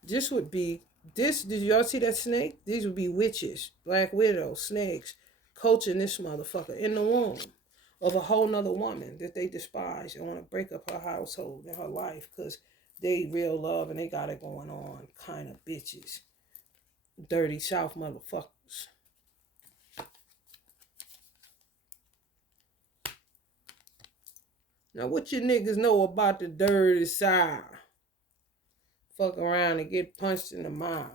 Did y'all see that snake? These would be witches, black widows, snakes, coaching this motherfucker in the womb of a whole nother woman that they despise and want to break up her household and her life because they real love and they got it going on kind of bitches. Dirty South motherfuckers. Now, what you niggas know about the dirty South? Fuck around and get punched in the mouth.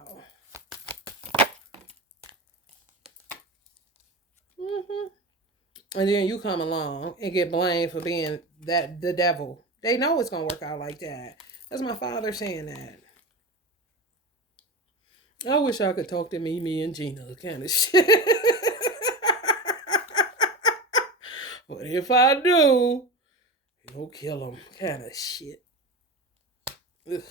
And then you come along and get blamed for being the devil. They know it's going to work out like that. That's my father saying that. I wish I could talk to me and Gina kind of shit. But if I do, go kill him kind of shit. Ugh.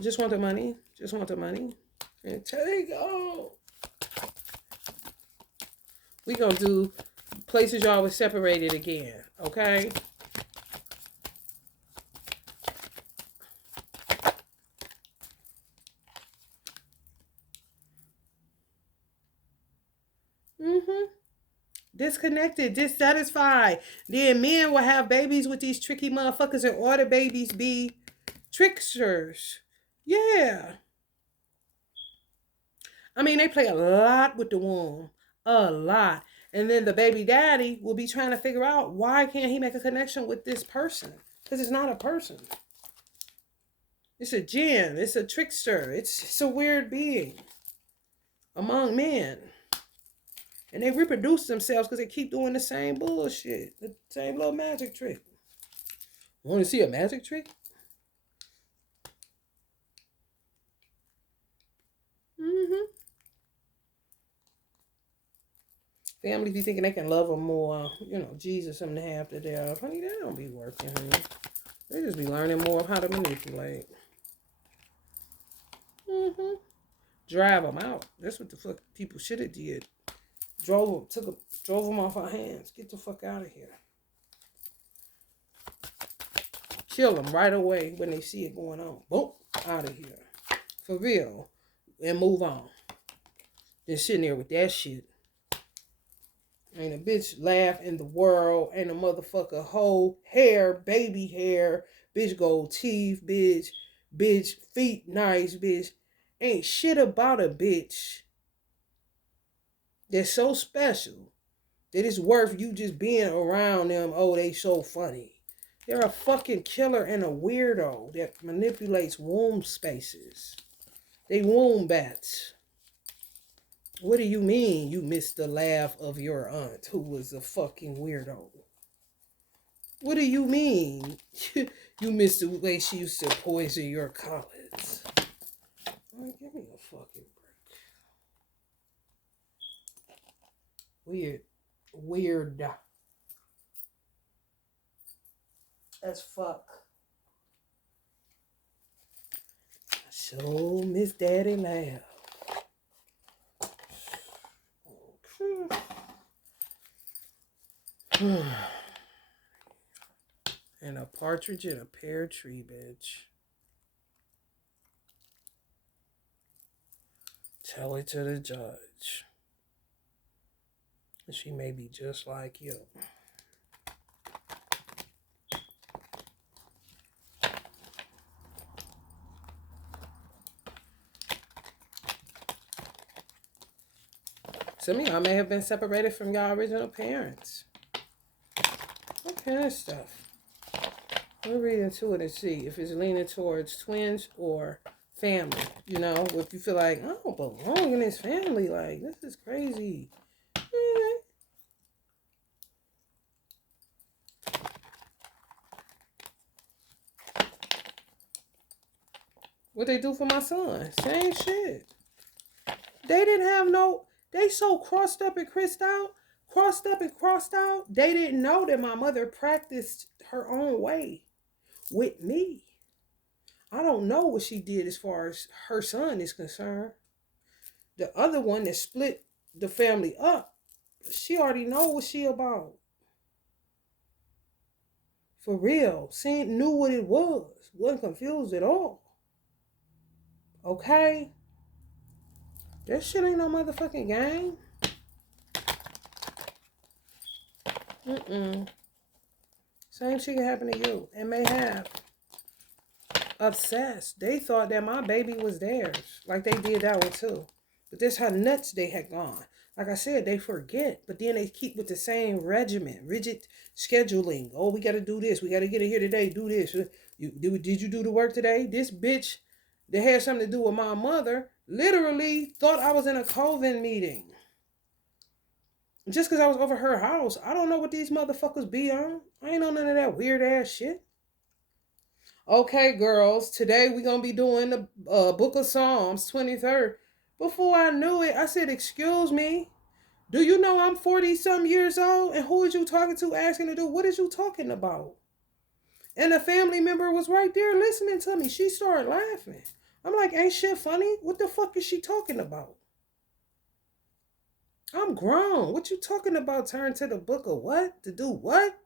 Just want the money. Just want the money. And take all. We gonna do places y'all was separated again, okay? Mm-hmm. Disconnected, dissatisfied. Then men will have babies with these tricky motherfuckers, and all the babies be tricksters. Yeah. I mean, they play a lot with the womb. A lot. And then the baby daddy will be trying to figure out why can't he make a connection with this person? Because it's not a person. It's a jinn. It's a trickster. It's a weird being among men. And they reproduce themselves because they keep doing the same bullshit. The same little magic trick. Want to see a magic trick? Mm-hmm. Families be thinking they can love them more. Jesus them to have to their. Honey, that don't be working, honey. They just be learning more of how to manipulate. Mm-hmm. Drive them out. That's what the fuck people should have did. Drove them off our hands. Get the fuck out of here. Kill them right away when they see it going on. Boom, out of here. For real. And move on. Then sitting there with that shit. Ain't a bitch laugh in the world. Ain't a motherfucker whole hair, baby hair, bitch gold teeth, bitch feet nice, bitch. Ain't shit about a bitch that's so special that it's worth you just being around them. Oh, they so funny. They're a fucking killer and a weirdo that manipulates womb spaces. They womb bats. What do you mean you missed the laugh of your aunt who was a fucking weirdo? What do you mean you missed the way she used to poison your collards? Give me a fucking break. Weird as fuck. So miss daddy laugh. And a partridge in a pear tree, bitch. Tell it to the judge. She may be just like you. Some of y'all may have been separated from y'all original parents. What kind of stuff? We'll read into it and see if it's leaning towards twins or family. If you feel like, I don't belong in this family, like, this is crazy. What they do for my son? Same shit. They didn't have they so crossed up and crossed out, they didn't know that my mother practiced her own way with me. I don't know what she did as far as her son is concerned. The other one that split the family up, she already know what she about. For real. Knew what it was. Wasn't confused at all. Okay? That shit ain't no motherfucking game. Same shit can happen to you. And may have. Obsessed. They thought that my baby was theirs. Like they did that one too. But that's how nuts they had gone. Like I said, they forget. But then they keep with the same regimen. Rigid scheduling. Oh, we got to do this. We got to get it here today. Do this. Did you do the work today? This bitch that had something to do with my mother literally thought I was in a Coven meeting. Just because I was over her house. I don't know what these motherfuckers be on. I ain't on none of that weird ass shit. Okay, girls, today we're going to be doing the Book of Psalms, 23rd. Before I knew it, I said, excuse me, do you know I'm 40-some years old? And who is you talking to asking to do? What is you talking about? And a family member was right there listening to me. She started laughing. I'm like, ain't shit funny? What the fuck is she talking about? I'm grown. What you talking about? Turn to the book of what? To do what?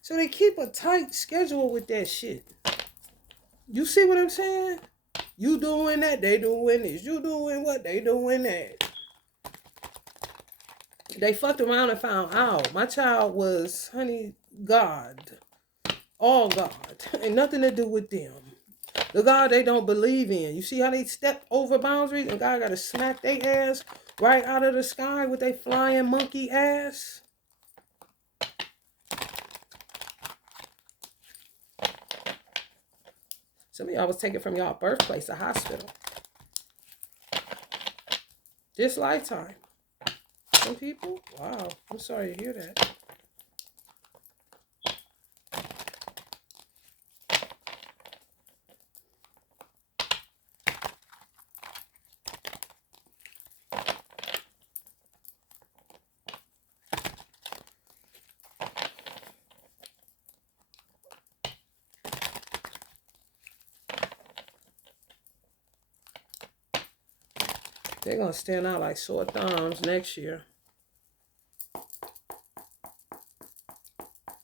So they keep a tight schedule with that shit. You see what I'm saying? You doing that, they doing this. You doing what, they doing that. They fucked around and found out my child was, honey, God. All God. Ain't nothing to do with them. The God they don't believe in. You see how they step over boundaries and God got to smack their ass right out of the sky with their flying monkey ass? Some of y'all was taken from y'all birthplace, a hospital. This lifetime. Some people? Wow. I'm sorry to hear that. They're going to stand out like sore thumbs next year.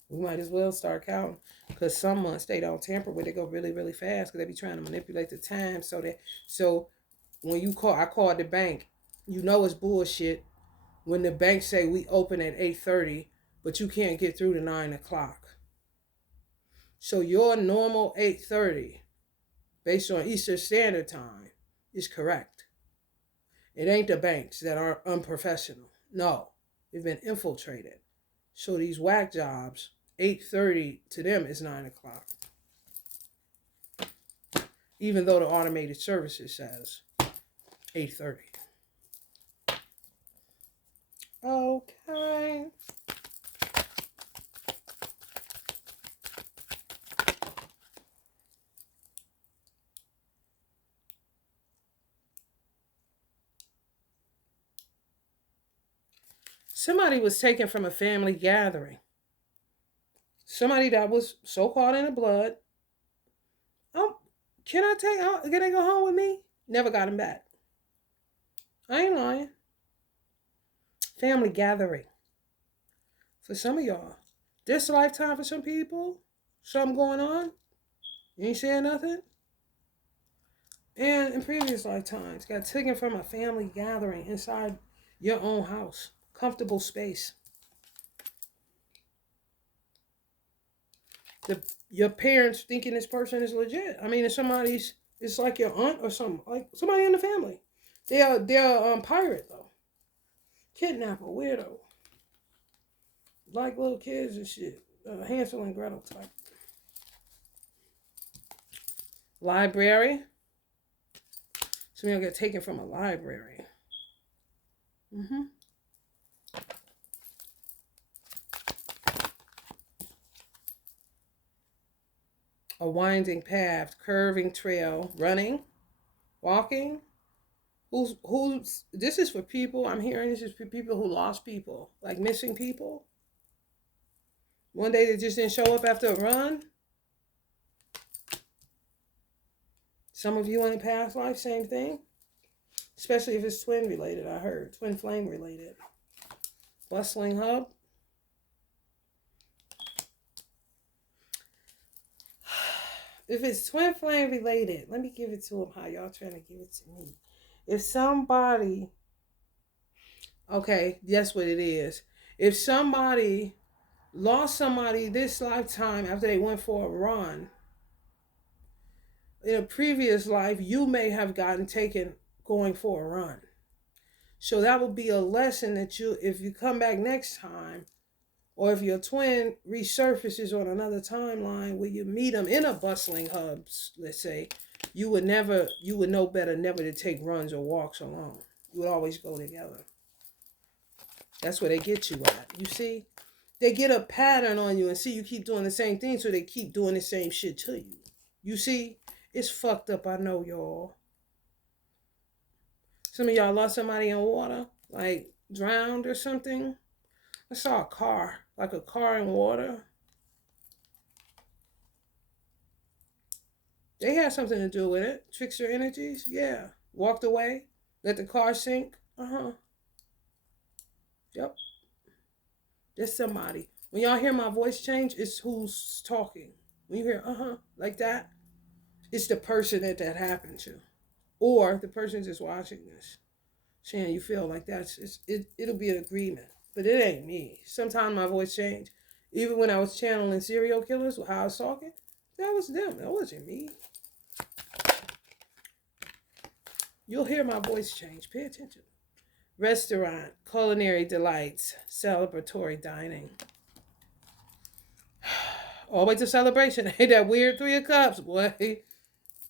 We might as well start counting, because some months they don't tamper with it, go really, really fast because they be trying to manipulate the time so when you call, I called the bank, you know it's bullshit when the bank say we open at 8:30, but you can't get through to 9 o'clock. So your normal 8:30, based on Eastern Standard Time, is correct. It ain't the banks that are unprofessional. No, they've been infiltrated. So these whack jobs, 8:30 to them is 9 o'clock. Even though the automated services says 8:30. Okay. Somebody was taken from a family gathering. Somebody that was so caught in the blood. Oh, can they go home with me? Never got him back. I ain't lying. Family gathering. For some of y'all. This lifetime for some people. Something going on. You ain't saying nothing. And in previous lifetimes, got taken from a family gathering inside your own house. Comfortable space. Your parents thinking this person is legit. I mean, it's like your aunt or something, like somebody in the family. They're pirate though, kidnapper, weirdo, like little kids and shit. Hansel and Gretel type. Library. Some of y'all get taken from a library. A winding path, curving trail, running, walking. Who's this is for people, I'm hearing this is for people who lost people, like missing people. One day they just didn't show up after a run. Some of you in a past life, same thing. Especially if it's twin related, I heard. Twin flame related. Bustling hub. If it's twin flame related, let me give it to them how y'all trying to give it to me. If somebody, okay, that's what it is. If somebody lost somebody this lifetime after they went for a run, in a previous life, you may have gotten taken going for a run. So that would be a lesson that if you come back next time, or if your twin resurfaces on another timeline where you meet them in a bustling hub, let's say, you would know better never to take runs or walks alone. You would always go together. That's where they get you at. You see? They get a pattern on you and see you keep doing the same thing, so they keep doing the same shit to you. You see? It's fucked up, I know, y'all. Some of y'all lost somebody in water, like drowned or something. I saw a car, like a car in water. They had something to do with it. Trickster energies, yeah. Walked away, let the car sink. Yep. There's somebody. When y'all hear my voice change, it's who's talking. When you hear like that, it's the person that happened to, or the person just watching this, saying you feel like it'll be an agreement. But it ain't me. Sometimes my voice changed. Even when I was channeling serial killers, how I was talking, that was them. That wasn't me. You'll hear my voice change. Pay attention. Restaurant, culinary delights, celebratory dining. Always a celebration. Ain't that weird? 3 of Cups, boy.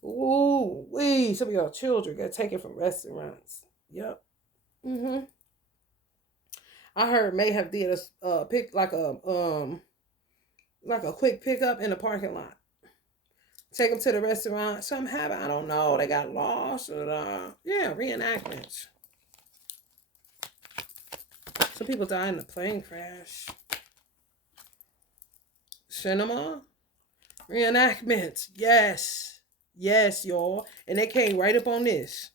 Ooh, wee. Some of y'all children got taken from restaurants. Yep. Mm-hmm. I heard May have did a pick like a quick pickup in the parking lot. Take them to the restaurant. Something happened. I don't know. They got lost. Or, yeah, reenactments. Some people died in a plane crash. Cinema. Reenactments. Yes. Yes, y'all. And they came right up on this.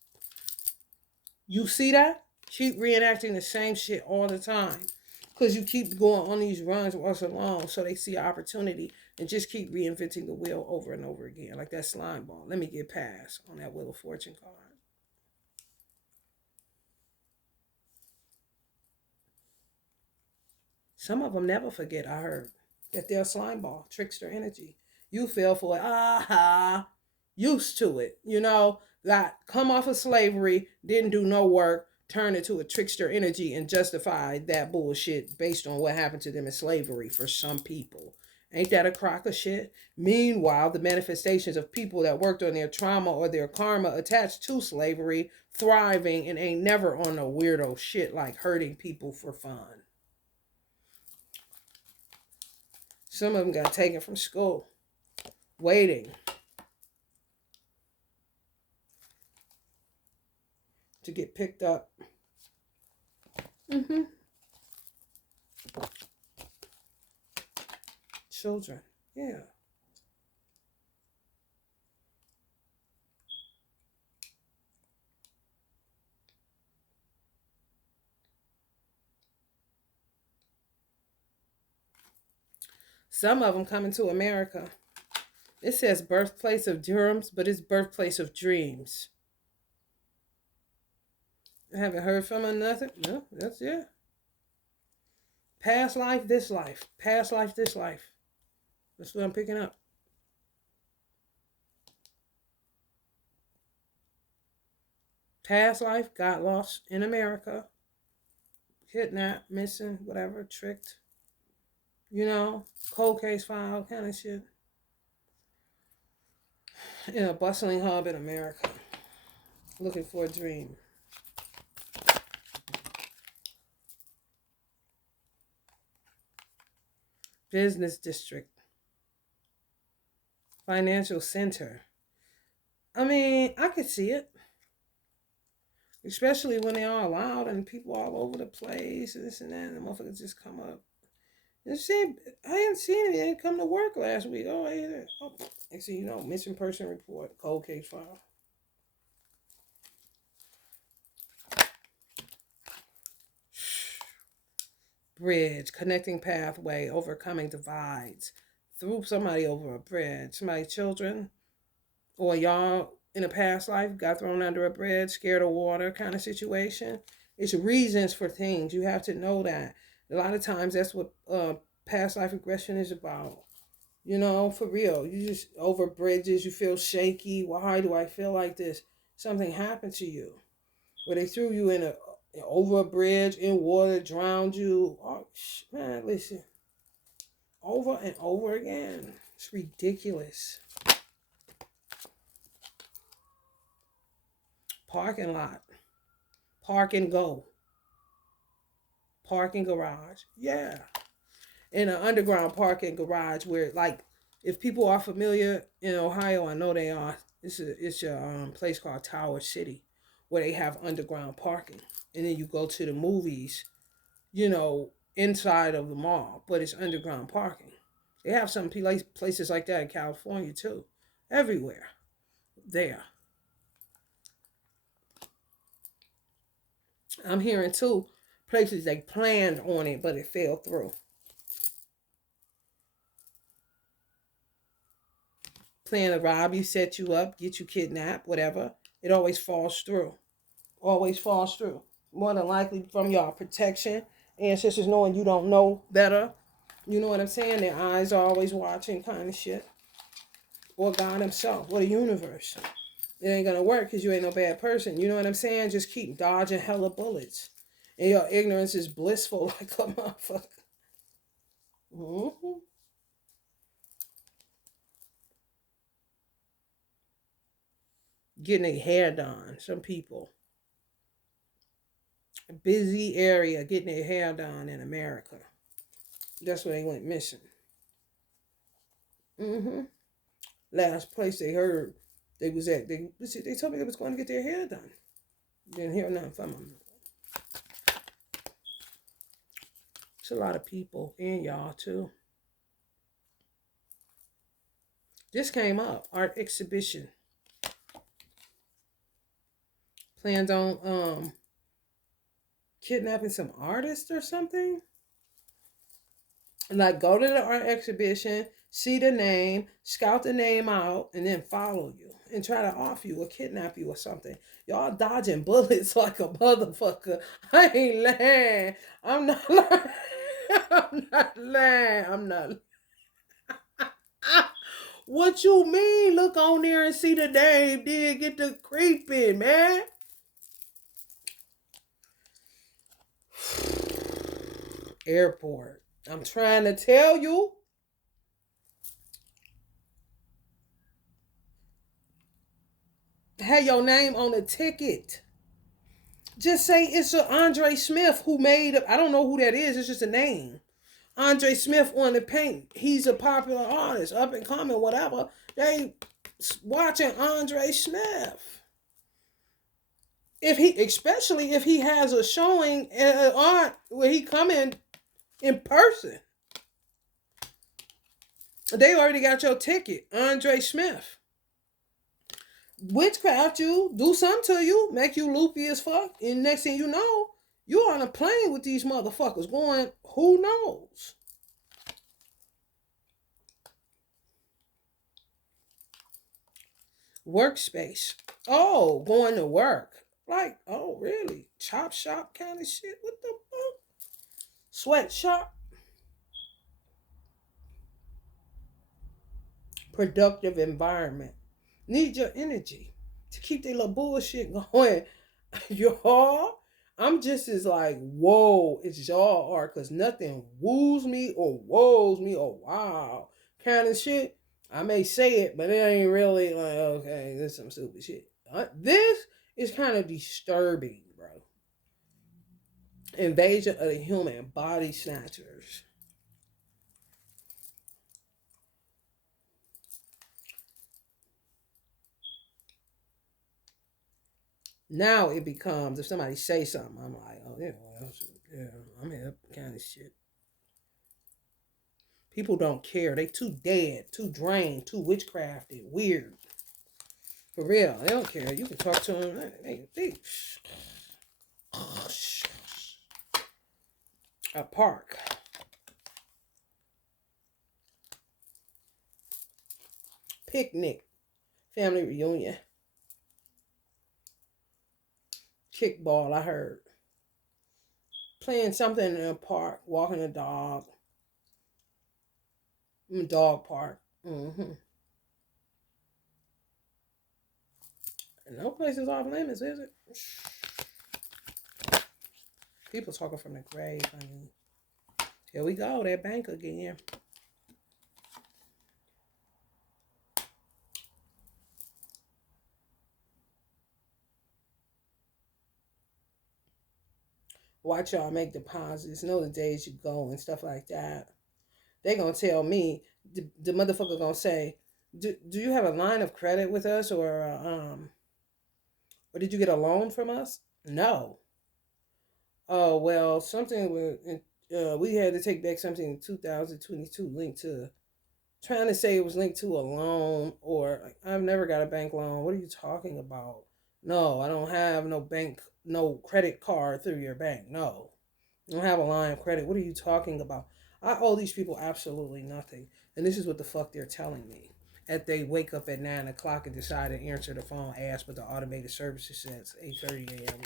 You see that? Keep reenacting the same shit all the time. Because you keep going on these runs once along so they see opportunity and just keep reinventing the wheel over and over again. Like that slime ball. Let me get past on that Wheel of Fortune card. Some of them never forget, I heard, that they're a slime ball, trickster energy. You fell for it. Aha. Used to it. Got come off of slavery, didn't do no work, turned into a trickster energy and justified that bullshit based on what happened to them in slavery for some people. Ain't that a crock of shit? Meanwhile, the manifestations of people that worked on their trauma or their karma attached to slavery, thriving and ain't never on no weirdo shit like hurting people for fun. Some of them got taken from school, waiting to get picked up. Mm-hmm. Children, yeah. Some of them coming to America. It says birthplace of germs, but it's birthplace of dreams. I haven't heard from her nothing. No, that's it. Past life, this life. Past life, this life. That's what I'm picking up. Past life, got lost in America. Kidnapped, missing, whatever, tricked. Cold case file kind of shit. In a bustling hub in America. Looking for a dream. Business district. Financial center. I mean, I could see it. Especially when they are loud and people all over the place, and this and that, and the motherfuckers just come up. I hadn't seen it. They didn't come to work last week. Oh, I hear that. Oh, actually, missing person report, cold case file. Bridge, connecting pathway, overcoming divides. Threw somebody over a bridge. Somebody's children or y'all in a past life got thrown under a bridge, scared of water kind of situation. It's reasons for things. You have to know that. A lot of times that's what past life regression is about. For real. You just over bridges, you feel shaky. Why do I feel like this? Something happened to you. Or they threw you over a bridge in water, drowned you. Oh, man, listen. Over and over again. It's ridiculous. Parking lot. Park and go. Parking garage. Yeah. In an underground parking garage where, like, if people are familiar in Ohio, I know they are. It's a place called Tower City where they have underground parking. And then you go to the movies, inside of the mall, but it's underground parking. They have some places like that in California too. Everywhere. There. I'm hearing too places they planned on it, but it fell through. Plan to rob you, set you up, get you kidnapped, whatever. It always falls through. Always falls through. More than likely from y'all protection Ancestors knowing you don't know better. You know what I'm saying? Their eyes are always watching kind of shit. Or God himself, or the universe. It ain't gonna work because you ain't no bad person. You know what I'm saying? Just keep dodging hella bullets. And your ignorance is blissful like a motherfucker. Mm-hmm. Getting their hair done. Some people. A busy area getting their hair done in America. That's where they went missing. Mm-hmm. Last place they heard they was at, they told me they was going to get their hair done. Didn't hear nothing from them. It's a lot of people and y'all too. This came up. Art exhibition. Plans on kidnapping some artist or something. Like go to the art exhibition, see the name, scout the name out, and then follow you and try to off you or kidnap you or something. Y'all dodging bullets like a motherfucker. I ain't lying. I'm not lying. I'm not lying. I'm not. What you mean? Look on there and see the name. Then get the creeping, man. Airport. I'm trying to tell you. Have your name on the ticket. Just say it's a Andre Smith who made it. I don't know who that is. It's just a name. Andre Smith on the paint. He's a popular artist, up and coming, whatever. They watching Andre Smith. If he, especially if he has a showing art where he come in person, they already got your ticket. Andre Smith. Witchcraft you, do something to you, make you loopy as fuck, and next thing you know, you're on a plane with these motherfuckers going, who knows? Workspace. Oh, going to work. Like, oh, really? Chop shop kind of shit? What the fuck? Sweatshop? Productive environment. Need your energy to keep their little bullshit going. Y'all, I'm just as like, whoa, it's y'all are, because nothing woos me or woes me or wow kind of shit. I may say it, but it ain't really like, okay, this is some stupid shit. This is kind of disturbing, bro. Invasion of the human body snatchers. Now it becomes, if somebody say something, I'm like, oh yeah, well, yeah, I'm here kind of shit. People don't care. They too dead, too drained, too witchcrafted, weird. For real, they don't care. You can talk to them. A park. Picnic. Family reunion. Kickball, I heard. Playing something in a park. Walking a dog. Dog park. Mm-hmm. And no place is off limits, is it? People talking from the grave, honey. Here we go, that bank again. Watch y'all make deposits. Know the days you go and stuff like that. They gonna tell me, the motherfucker gonna say, do you have a line of credit with us, or did you get a loan from us? No. Oh well, something with we had to take back something in 2022 linked to, trying to say it was linked to a loan, or like, I've never got a bank loan. What are you talking about? No, I don't have no bank, no credit card through your bank. No, I don't have a line of credit. What are you talking about? I owe these people absolutely nothing, and this is what the fuck they're telling me. At they wake up at 9 o'clock and decide to answer the phone, ask, but the automated services says 8:30 a.m.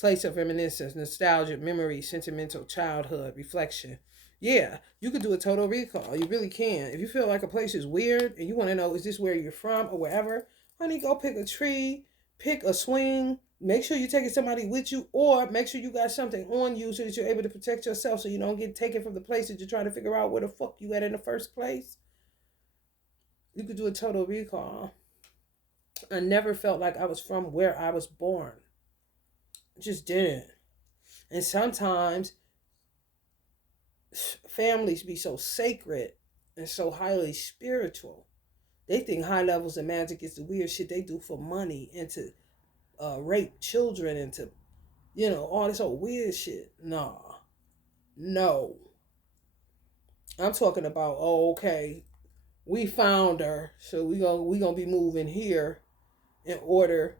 place of reminiscence, nostalgia, memory, sentimental childhood, reflection. Yeah, you could do a total recall. You really can. If you feel like a place is weird and you want to know, is this where you're from or wherever, honey, go pick a tree, pick a swing. Make sure you're taking somebody with you, or make sure you got something on you so that you're able to protect yourself so you don't get taken from the place that you're trying to figure out where the fuck you at in the first place. You could do a total recall. I never felt like I was from where I was born. Just didn't. And sometimes families be so sacred and so highly spiritual. They think high levels of magic is the weird shit they do for money and to rape children and to, all this old weird shit. Nah. No. I'm talking about, oh, okay, we found her, so we gonna be moving here in order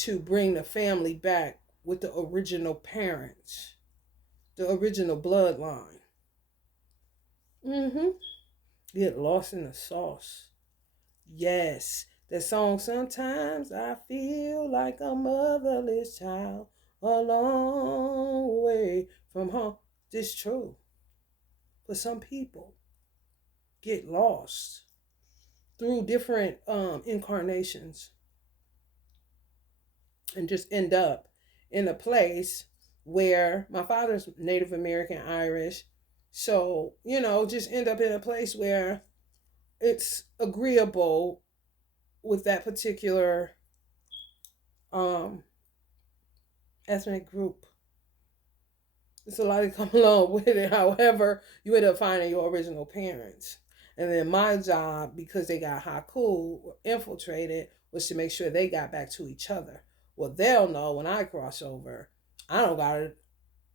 to bring the family back with the original parents, the original bloodline. Mm-hmm. Get lost in the sauce. Yes. That song, sometimes I feel like a motherless child a long way from home. This true. But some people get lost through different incarnations and just end up in a place where my father's Native American Irish. So, just end up in a place where it's agreeable with that particular um, ethnic group. It's a lot to come along with it. However, you end up finding your original parents. And then my job, because they got haku infiltrated, was to make sure they got back to each other. Well, they'll know when I cross over. I don't got it.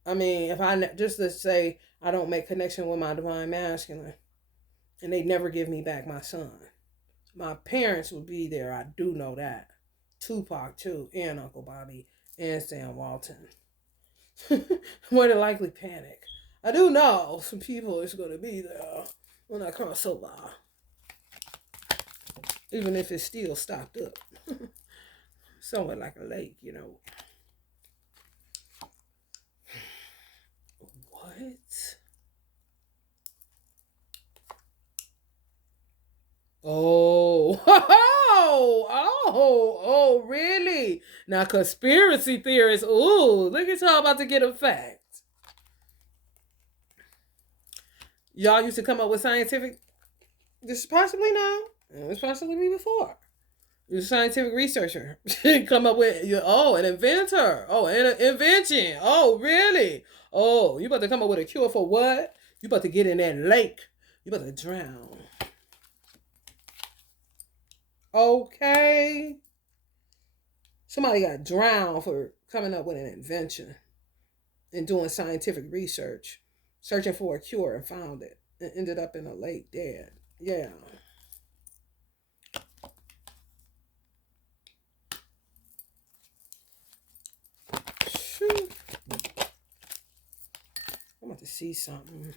I mean, if I just let's say I don't make connection with my divine masculine, and they never give me back my son, my parents would be there. I do know that. Tupac too, and Uncle Bobby, and Sam Walton. More than likely panic. I do know some people is going to be there when I cross over, even if it's still stocked up. Somewhere like a lake. What? Oh, oh, really? Now, conspiracy theorists, ooh, look at y'all about to get a fact. Y'all used to come up with scientific, this is possibly now, and it's possibly me before. You're a scientific researcher. Come up with, an inventor. Oh, an invention. Oh, really? Oh, you about to come up with a cure for what? You about to get in that lake. You about to drown. Okay. Somebody got drowned for coming up with an invention and doing scientific research, searching for a cure and found it and ended up in a lake dead. Yeah. Shoot. I'm about to see something.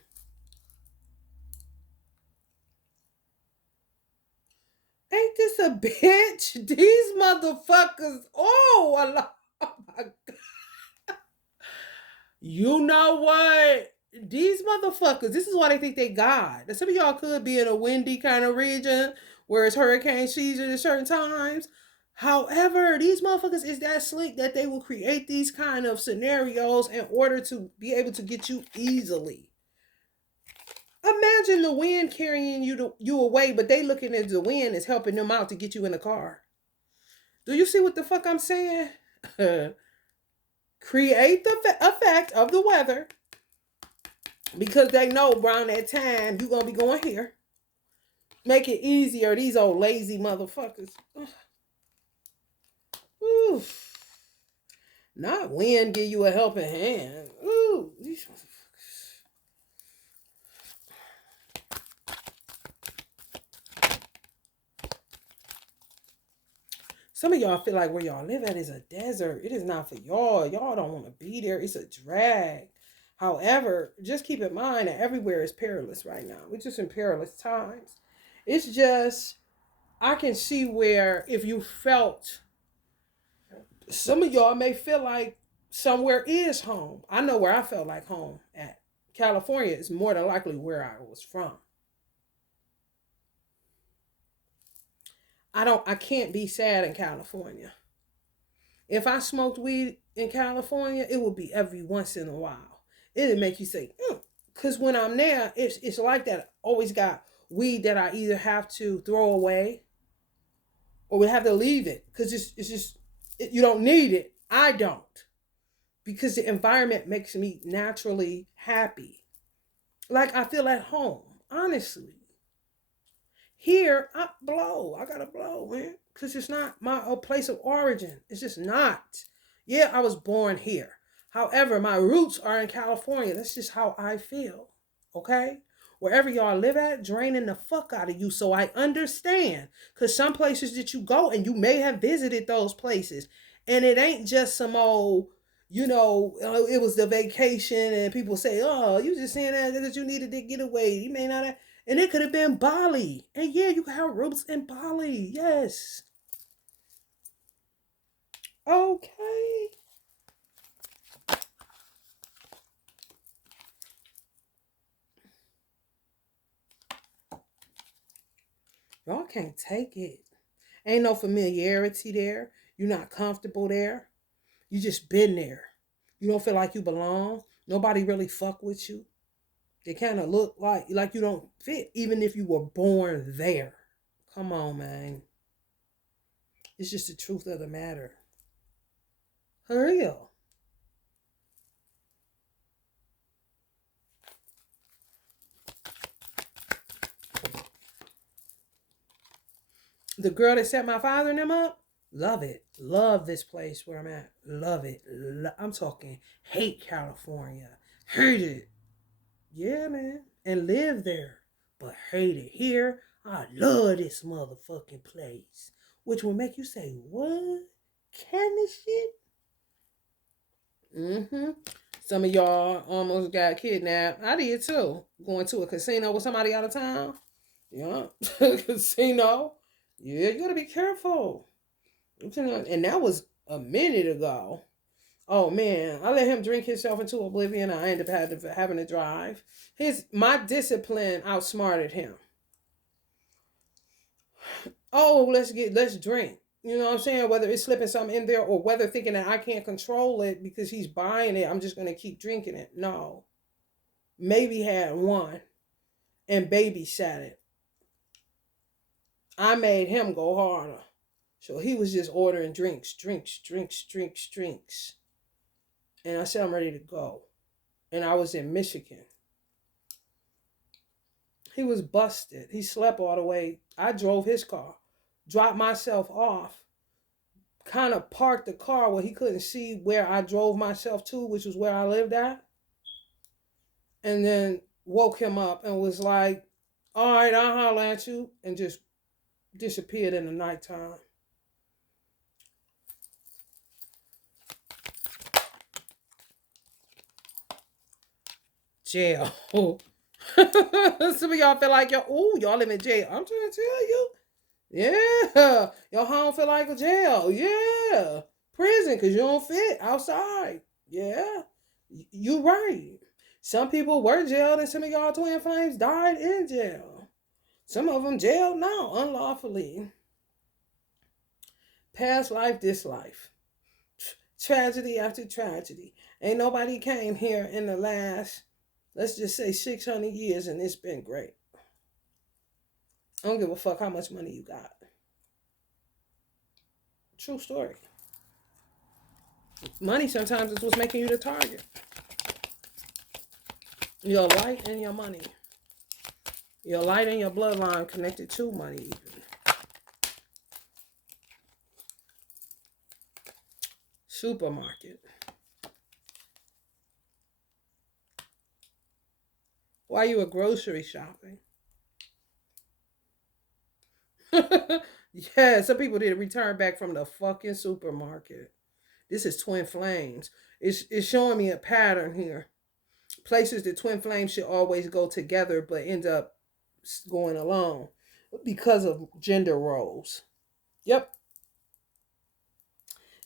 Ain't this a bitch? These motherfuckers. Oh my God. You know what? These motherfuckers, this is why they think they God. Some of y'all could be in a windy kind of region where it's hurricane season at certain times. However, these motherfuckers is that slick that they will create these kind of scenarios in order to be able to get you easily. Imagine the wind carrying you away, but they looking at the wind as helping them out to get you in the car. Do you see what the fuck I'm saying? Create the effect of the weather because they know around that time you gonna be going here. Make it easier. These old lazy motherfuckers. Ooh. Not wind give you a helping hand. Ooh, these motherfuckers. Some of y'all feel like where y'all live at is a desert. It is not for y'all. Y'all don't want to be there. It's a drag. However, just keep in mind that everywhere is perilous right now. We're just in perilous times. It's just, I can see where if you felt, some of y'all may feel like somewhere is home. I know where I felt like home at. California is more than likely where I was from. I can't be sad in California. If I smoked weed in California, it would be every once in a while. It'd make you say, because when I'm there, it's like that. I always got weed that I either have to throw away or we have to leave it because it's just you don't need it. I don't, because the environment makes me naturally happy. Like I feel at home, honestly. Here, I blow. I gotta blow, man, because it's not my place of origin. It's just not. Yeah, I was born here. However, my roots are in California. That's just how I feel. Okay? Wherever y'all live at, draining the fuck out of you. So I understand. Because some places that you go, and you may have visited those places, and it ain't just some old, it was the vacation, and people say, oh, you just saying that because you needed to get away. You may not have. And it could have been Bali. And yeah, you can have roots in Bali. Yes. Okay. Y'all can't take it. Ain't no familiarity there. You're not comfortable there. You just been there. You don't feel like you belong. Nobody really fuck with you. They kind of look like you don't fit, even if you were born there. Come on, man. It's just the truth of the matter. For real. The girl that set my father and them up, love it. Love this place where I'm at. Love it. I'm talking hate California. Hate it. Yeah, man. And live there. But hate it. Here, I love this motherfucking place. Which will make you say, what? Can this shit? Mm-hmm. Some of y'all almost got kidnapped. I did too. Going to a casino with somebody out of town. Yeah. Casino. Yeah, you gotta be careful. And that was a minute ago. Oh man, I let him drink himself into oblivion. I ended up having to drive. My discipline outsmarted him. Oh, let's drink. You know what I'm saying? Whether it's slipping something in there or whether thinking that I can't control it because he's buying it, I'm just gonna keep drinking it. No. Maybe had one and babysat it. I made him go harder. So he was just ordering drinks, drinks, drinks, drinks, drinks. And I said, I'm ready to go. And I was in Michigan. He was busted. He slept all the way. I drove his car, dropped myself off, kind of parked the car where he couldn't see where I drove myself to, which was where I lived at. And then woke him up and was like, all right, I'll holler at you. And just disappeared in the nighttime. Jail. Some of y'all feel like y'all live in jail. I'm trying to tell you. Yeah. Your home feel like a jail. Yeah. Prison because you don't fit outside. Yeah. You right. Some people were jailed and some of y'all twin flames died in jail. Some of them jailed now unlawfully. Past life, this life. Tragedy after tragedy. Ain't nobody came here in the last, let's just say 600 years and it's been great. I don't give a fuck how much money you got. True story. Money sometimes is what's making you the target. Your light and your money. Your light and your bloodline connected to money even. Supermarket. Why you a grocery shopping? Yeah, some people did return back from the fucking supermarket. This is twin flames. It's showing me a pattern here. Places that twin flames should always go together but end up going alone because of gender roles. Yep.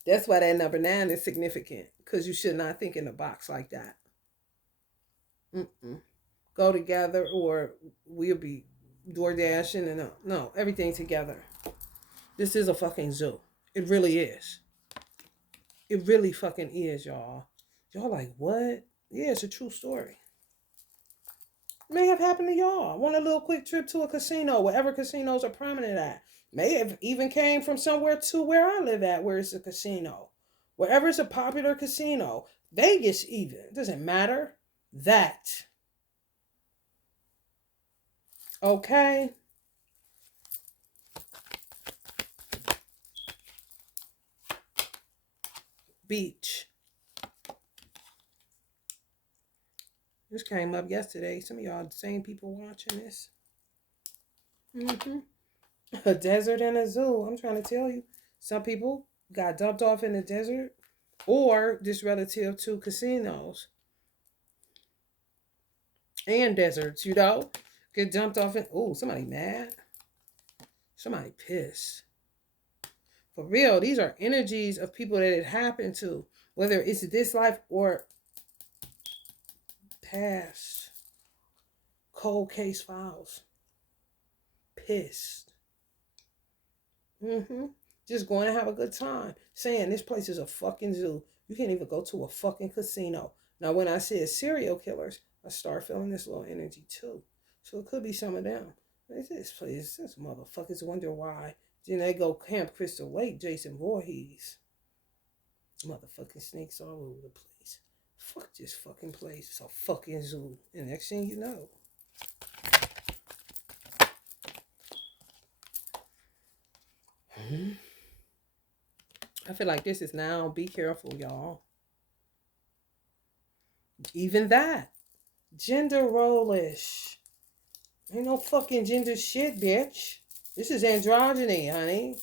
That's why that number 9 is significant. because you should not think in a box like that. Mm-mm. Go together, or we'll be door dashing and no, everything together. This is a fucking zoo. It really is. It really fucking is, y'all. Y'all like, what? Yeah, it's a true story. May have happened to y'all. Want a little quick trip to a casino, wherever casinos are prominent at. May have even came from somewhere to where I live at, where it's a casino. Wherever it's a popular casino. Vegas even. It doesn't matter. That. Okay? Beach. This came up yesterday. Some of y'all the same people watching this. Mm-hmm. A desert and a zoo. I'm trying to tell you. Some people got dumped off in the desert or just relative to casinos and deserts, Get dumped off in. Oh, somebody mad. Somebody pissed. For real, these are energies of people that it happened to. Whether it's this life or past. Cold case files. Pissed. Mm-hmm. Just going to have a good time. Saying this place is a fucking zoo. You can't even go to a fucking casino. Now, when I said serial killers, I start feeling this little energy too. So it could be some of them. This place, this motherfuckers wonder why. Then they go Camp Crystal Lake, Jason Voorhees. Motherfucking snakes all over the place. Fuck this fucking place. It's a fucking zoo. And next thing you know. I feel like this is now. Be careful, y'all. Even that. Gender role-ish. Ain't no fucking gender shit, bitch. This is androgyny, honey.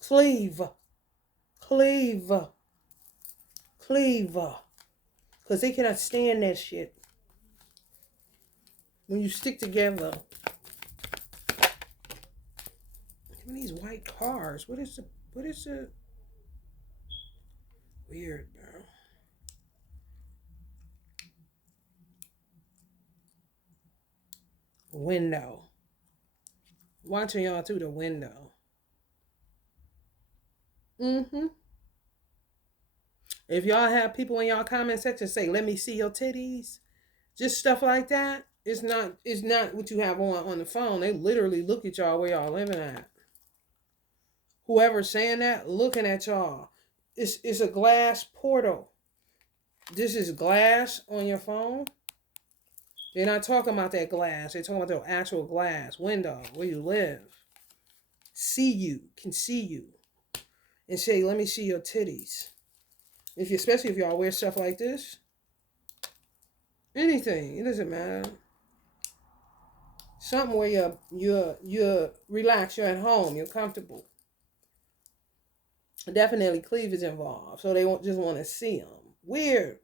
Cleave. Cleave. Cleave. Because they cannot stand that shit. When you stick together. Even these white cars. What is the weird, bro. Window. Watching y'all through the window. Mm-hmm. If y'all have people in y'all comment section say, let me see your titties, just stuff like that, it's not what you have on the phone. They literally look at y'all where y'all living at. Whoever's saying that, looking at y'all. It's a glass portal. This is glass on your phone. They're not talking about that glass. They're talking about the actual glass window where you live. Can see you. And say, let me see your titties. Especially if y'all wear stuff like this. Anything. It doesn't matter. Something where you're relaxed, you're at home, you're comfortable. Definitely cleavage involved. So they won't just want to see them. Weird.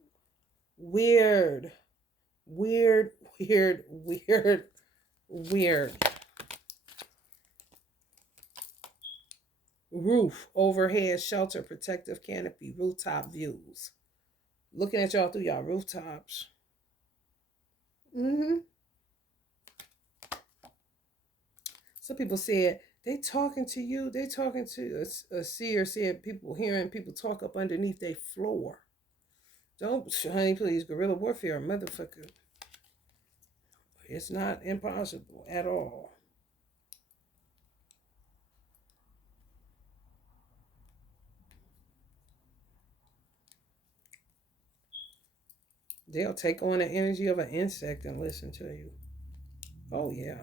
Weird. Weird. Weird. Weird. Weird. Roof, overhead, shelter, protective canopy, rooftop views. Looking at y'all through y'all rooftops. Mm-hmm. Some people said, they talking to you. They talking to a seer said people hearing people talk up underneath their floor. Don't, honey, please, guerrilla warfare, motherfucker. It's not impossible at all. They'll take on the energy of an insect and listen to you. Oh, yeah.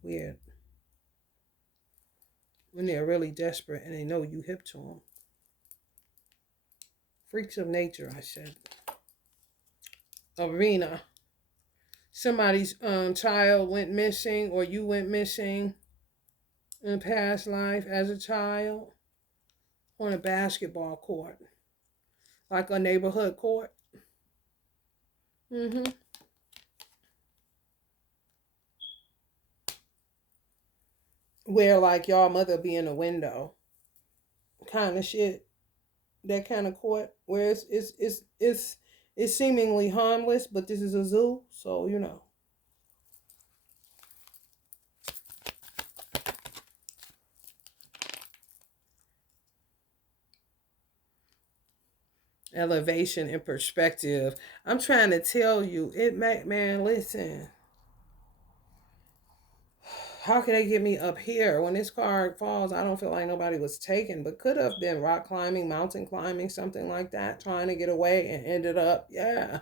Weird. When they're really desperate and they know you hip to them. Freaks of nature, I said. Arena. Somebody's child went missing or you went missing in past life as a child on a basketball court. Like a neighborhood court. Mm-hmm. Where like y'all mother be in the window. Kind of shit. that kind of court where it's seemingly harmless, but this is a zoo, so you know. Elevation and perspective. I'm trying to tell you, it make man listen. How can they get me up here? When this card falls, I don't feel like nobody was taken, but could have been rock climbing, mountain climbing, something like that, trying to get away and ended up, yeah.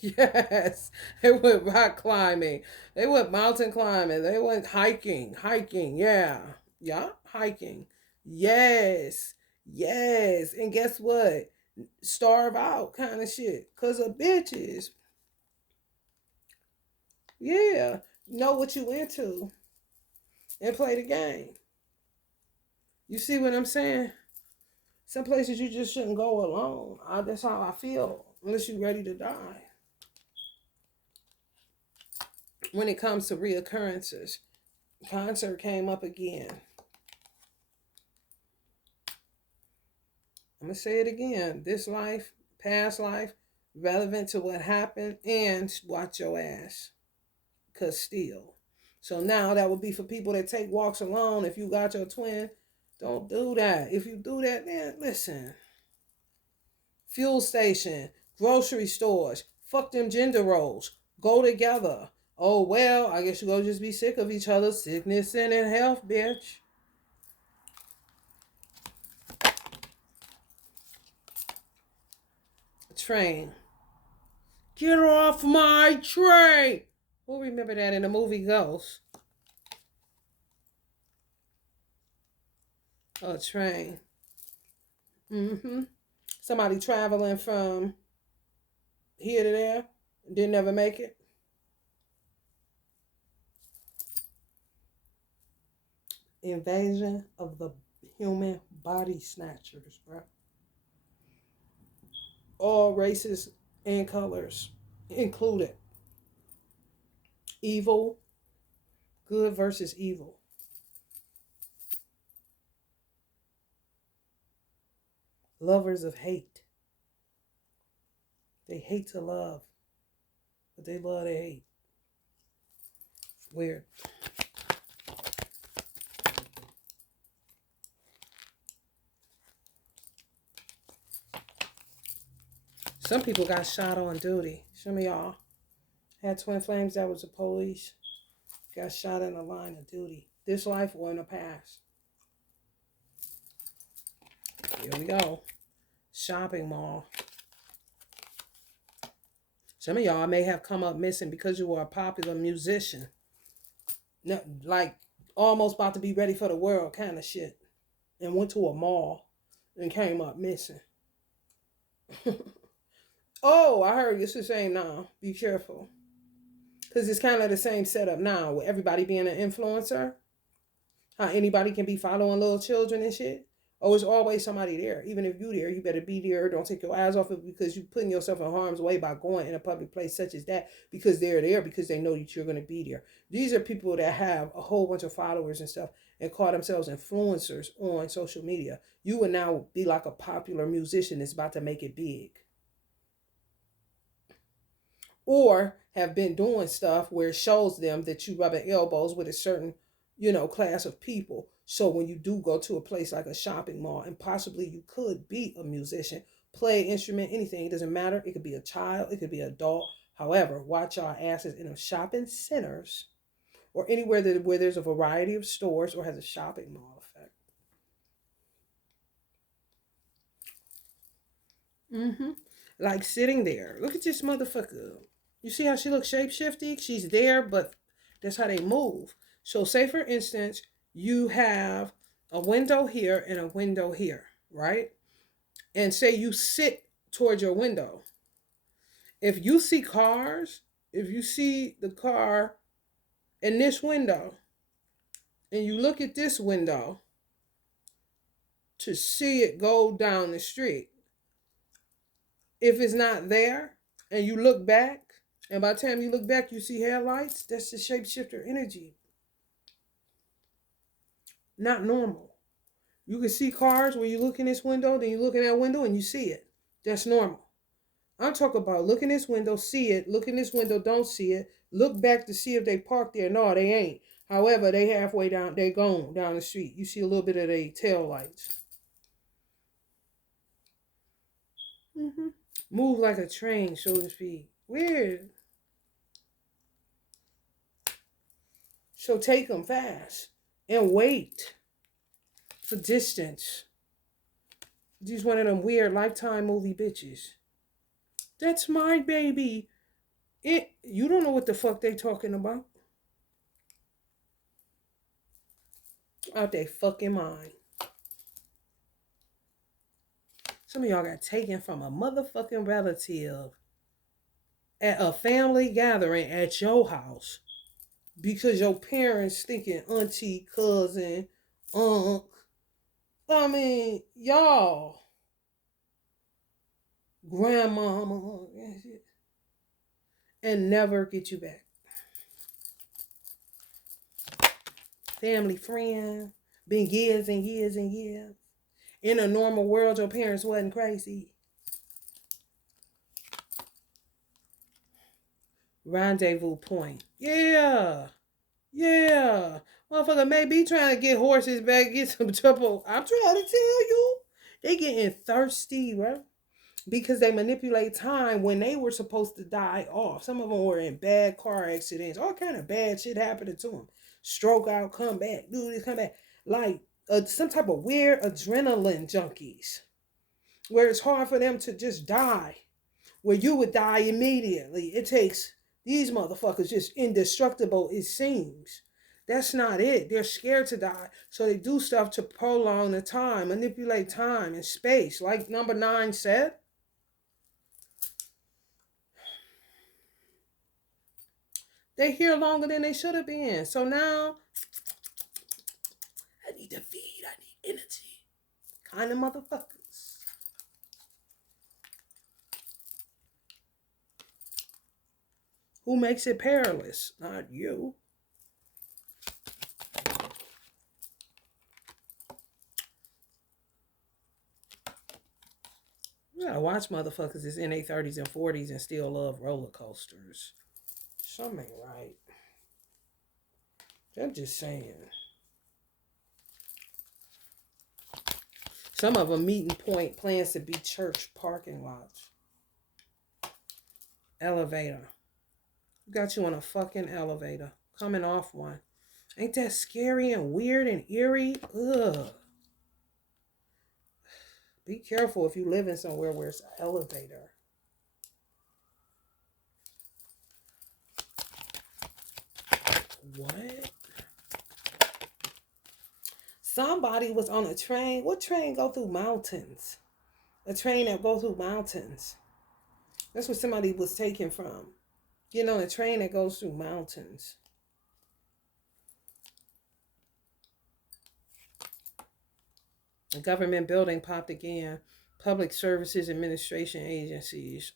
Yes. They went rock climbing. They went mountain climbing. They went hiking. Yeah. Yeah, hiking. Yes. Yes. And guess what? Starve out kind of shit. Cause of bitches. Yeah. Know what you into and play the game. You see what I'm saying? Some places you just shouldn't go alone. That's how I feel. Unless you're ready to die. When it comes to reoccurrences, concert came up again. I'm going to say it again. This life, past life, relevant to what happened, and watch your ass. Because still. So now that would be for people that take walks alone. If you got your twin, don't do that. If you do that, then listen. Fuel station, grocery stores, fuck them gender roles. Go together. Oh, well, I guess you go just be sick of each other. Sickness and in health, bitch. Train. Get off my train. Who remember that in the movie Ghost? A train. Mm-hmm. Somebody traveling from here to there. Didn't ever make it. Invasion of the human body snatchers, bro. All races and colors included. Evil, good versus evil. Lovers of hate. They hate to love, but they love to hate. Weird. Some people got shot on duty. Some of y'all had twin flames that was the police. Got shot in the line of duty. This life or in the past. Here we go. Shopping mall. Some of y'all may have come up missing because you were a popular musician. No, like almost about to be ready for the world kind of shit. And went to a mall and came up missing. Oh, I heard it's the same now. Be careful. Because it's kind of the same setup now with everybody being an influencer. How anybody can be following little children and shit. Oh, it's always somebody there. Even if you there, you better be there. Don't take your eyes off it because you're putting yourself in harm's way by going in a public place such as that because they're there because they know that you're going to be there. These are people that have a whole bunch of followers and stuff and call themselves influencers on social media. You would now be like a popular musician that's about to make it big. Or have been doing stuff where it shows them that you rubbing elbows with a certain, class of people. So when you do go to a place like a shopping mall, and possibly you could be a musician, play an instrument, anything, it doesn't matter. It could be a child, it could be an adult. However, watch our asses in them shopping centers or anywhere where there's a variety of stores or has a shopping mall effect. Mm-hmm. Like sitting there. Look at this motherfucker. You see how she looks shapeshifty? She's there, but that's how they move. So, say for instance, you have a window here and a window here, right? And say you sit towards your window. If you see cars, if you see the car in this window, and you look at this window to see it go down the street, if it's not there and you look back, and by the time you look back, you see headlights, that's the shapeshifter energy. Not normal. You can see cars when you look in this window, then you look in that window and you see it. That's normal. I'm talking about look in this window, see it, look in this window, don't see it, look back to see if they parked there. No, they ain't. However, they halfway down, they gone down the street. You see a little bit of their tail lights. Move like a train, so to speak. Weird. So take them fast and wait for distance. These one of them weird Lifetime movie bitches. That's my baby. You don't know what the fuck they talking about. Out they fucking mind. Some of y'all got taken from a motherfucking relative at a family gathering at your house because your parents thinking auntie, cousin, uncle. I mean, y'all, grandmama, and never get you back. Family friend, been years and years and years. In a normal world, your parents wasn't crazy. Rendezvous point. Yeah. Yeah. Motherfucker may be trying to get horses back, get some trouble. I'm trying to tell you. They getting thirsty, right? Because they manipulate time when they were supposed to die off. Some of them were in bad car accidents. All kind of bad shit happening to them. Stroke out, come back. Do this, come back. Like some type of weird adrenaline junkies. Where it's hard for them to just die. Where you would die immediately. It takes these motherfuckers just indestructible, it seems. That's not it. They're scared to die. So they do stuff to prolong the time, manipulate time and space. Like number 9 said. They here longer than they should have been. So now, I need to feed. I need energy. Kind of motherfuckers. Who makes it perilous? Not you. You gotta watch motherfuckers that's in their 30s and 40s and still love roller coasters. Something ain't right. I'm just saying. Some of them meeting point plans to be church parking lots. Elevator. Got you on a fucking elevator. Coming off one. Ain't that scary and weird and eerie? Ugh. Be careful if you live in somewhere where it's an elevator. What? Somebody was on a train. What train go through mountains? A train that goes through mountains. That's what somebody was taken from. Getting on a train that goes through mountains. A government building popped again. Public Services Administration agencies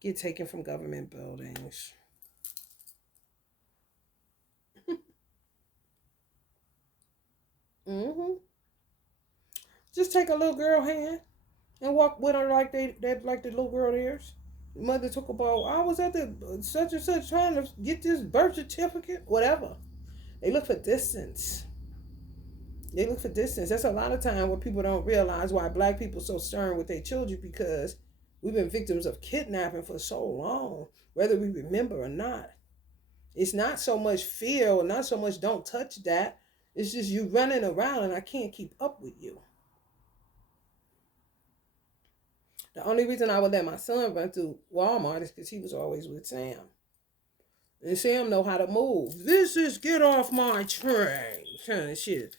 get taken from government buildings. Just take a little girl hand and walk with her like like the little girl theirs. Mother took a ball. I was at the such and such trying to get this birth certificate, whatever. They look for distance. They look for distance. That's a lot of time where people don't realize why black people so stern with their children, because we've been victims of kidnapping for so long, whether we remember or not. It's not so much fear or not so much don't touch that. It's just you running around and I can't keep up with you. The only reason I would let my son run through Walmart is because he was always with Sam. And Sam know how to move. This is get off my train kind of shit.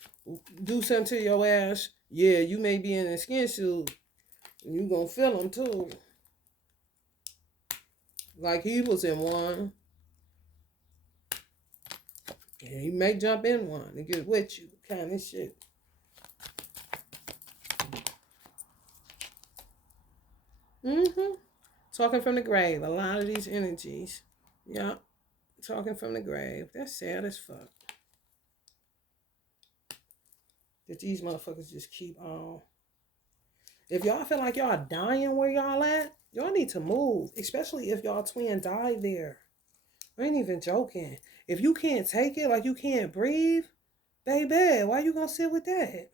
Do something to your ass. Yeah, you may be in a skin suit. And you gonna feel him too. Like he was in one. And he may jump in one and get with you. Kind of shit. Talking from the grave. A lot of these energies. Yeah. Talking from the grave. That's sad as fuck. that these motherfuckers just keep on. If y'all feel like y'all dying where y'all at, y'all need to move. Especially if y'all twin died there. I ain't even joking. If you can't take it, like you can't breathe, baby, why you gonna sit with that?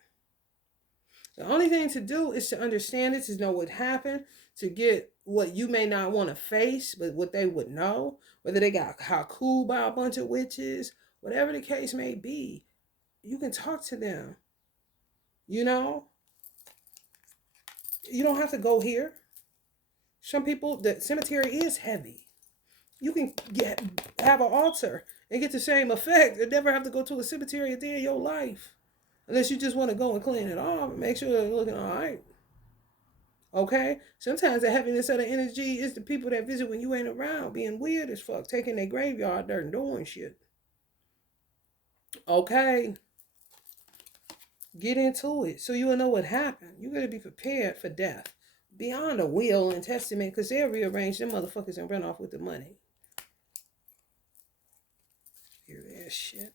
The only thing to do is to understand it, to know what happened, to get what you may not want to face, but what they would know, whether they got haku by a bunch of witches, whatever the case may be, you can talk to them. You know, you don't have to go here. Some people, the cemetery is heavy. You can have an altar and get the same effect and never have to go to a cemetery a day in your life. Unless you just want to go and clean it off and make sure it's looking all right. Okay? Sometimes the heaviness of the energy is the people that visit when you ain't around, being weird as fuck, taking their graveyard dirt and doing shit. Okay? Get into it so you will know what happened. You gotta be prepared for death. Beyond a will and testament, because they'll rearrange them motherfuckers and run off with the money. Hear that shit.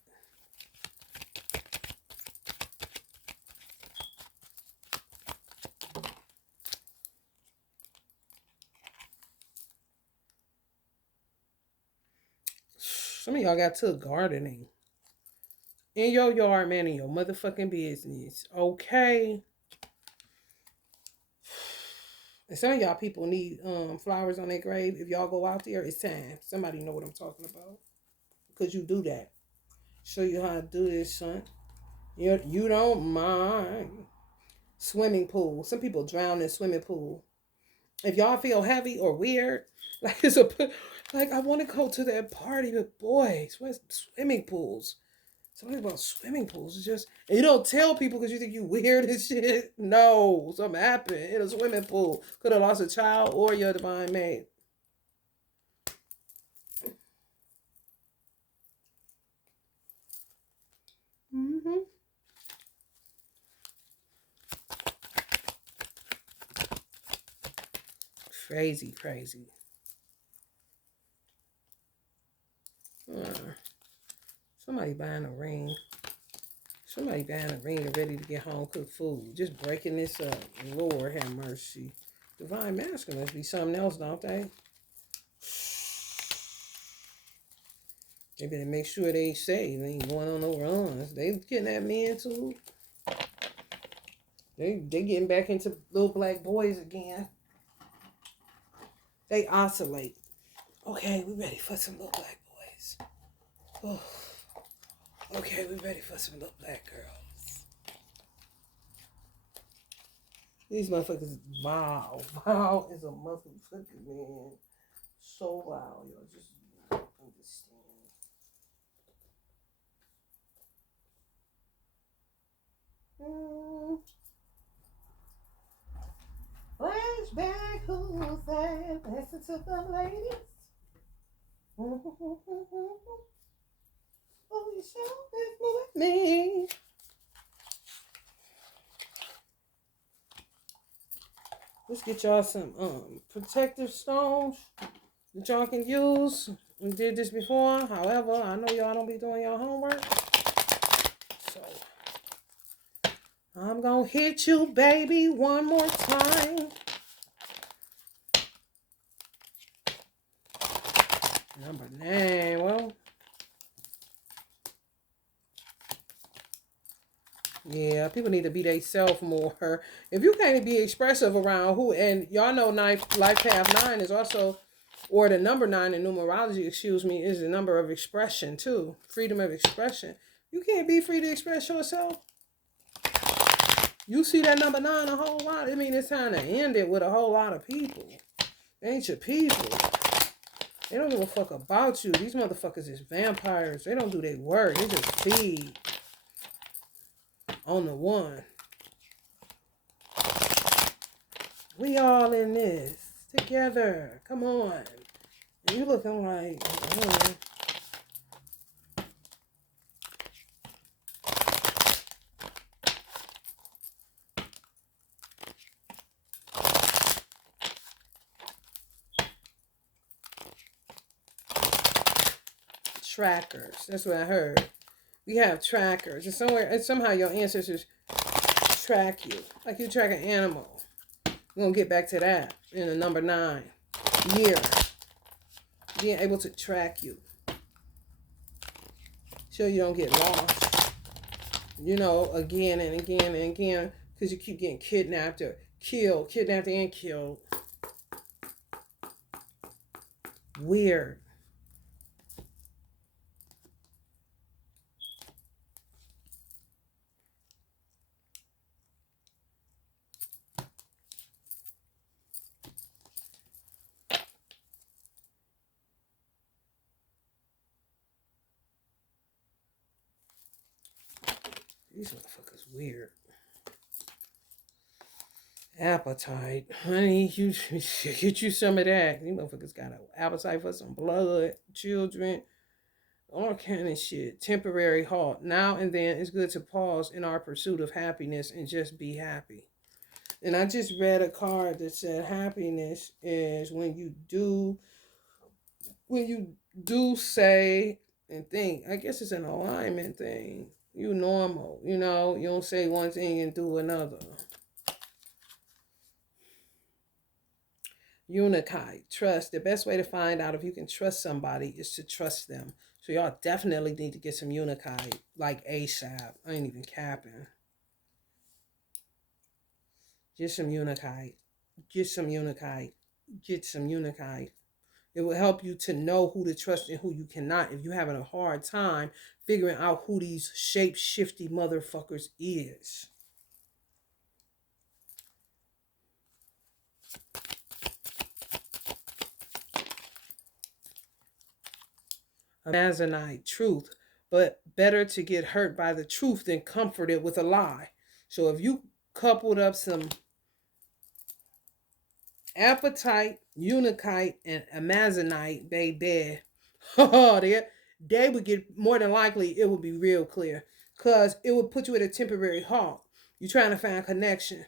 Some of y'all got to gardening. In your yard, man, in your motherfucking business. Okay? And some of y'all people need flowers on their grave. If y'all go out there, it's time. Somebody know what I'm talking about. Because you do that. Show you how to do this, son. You don't mind. Swimming pool. Some people drown in swimming pool. If y'all feel heavy or weird, like I want to go to that party with boys. Where's swimming pools? Something about swimming pools is just, and you don't tell people because you think you weird and shit. No, something happened in a swimming pool. Could have lost a child or your divine mate. Mm-hmm. Crazy, crazy. Somebody buying a ring. Somebody buying a ring and ready to get home cooked food. Just breaking this up. Lord have mercy. Divine masculine must be something else, don't they? They better make sure they safe. They ain't going on no runs. They getting at men too. They getting back into little black boys again. They oscillate. Okay, we ready for some little black boys. Oh. Okay, we ready for some little black girls. These motherfuckers wow. Wow is a motherfucking man. So wow, y'all just understand. Flashback, who's that? Listen to the ladies. Oh, you so with me. Let's get y'all some protective stones that y'all can use. We did this before. However, I know y'all don't be doing your homework. So I'm gonna hit you, baby, one more time. Number 9. Well, yeah, people need to be themselves more. If you can't be expressive around who, and y'all know life path 9 is also, or the number 9 in numerology, excuse me, is the number of expression too. Freedom of expression. You can't be free to express yourself. You see that number 9 a whole lot. I mean, it's time to end it with a whole lot of people. They ain't your people. They don't give a fuck about you. These motherfuckers is vampires. They don't do their work. They just feed on the one. We all in this together. Come on. And you looking like, trackers. That's what I heard. We have trackers. And somehow your ancestors track you. Like you track an animal. We're going to get back to that in the number 9. Year. Being able to track you. So you don't get lost. You know, again and again and again. Because you keep getting kidnapped or killed. Kidnapped and killed. Weird. These motherfuckers weird. Appetite. Honey, you get you some of that. These motherfuckers got an appetite for some blood, children, all kind of shit. Temporary halt. Now and then it's good to pause in our pursuit of happiness and just be happy. And I just read a card that said happiness is when you do say and think. I guess it's an alignment thing. You normal, you know, you don't say one thing and do another. Unikite, trust. The best way to find out if you can trust somebody is to trust them. So y'all definitely need to get some Unikite, like ASAP. I ain't even capping. Get some Unikite. Get some Unikite. Get some Unikite. It will help you to know who to trust and who you cannot if you're having a hard time figuring out who these shape-shifty motherfuckers is. Amazonite, truth, but better to get hurt by the truth than comforted with a lie. So if you coupled up some appetite, unikite, and amazonite, baby, oh, they would get, more than likely, it would be real clear. Because it would put you at a temporary halt. You're trying to find connection.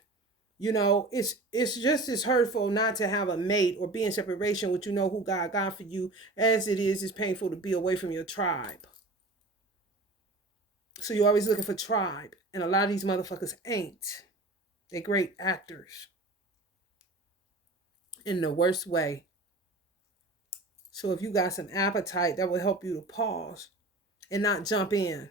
You know, it's just as hurtful not to have a mate or be in separation with you know who God got for you as it is it's painful to be away from your tribe. So you're always looking for tribe. And a lot of these motherfuckers ain't. They're great actors. In the worst way. So if you got some appetite, that will help you to pause and not jump in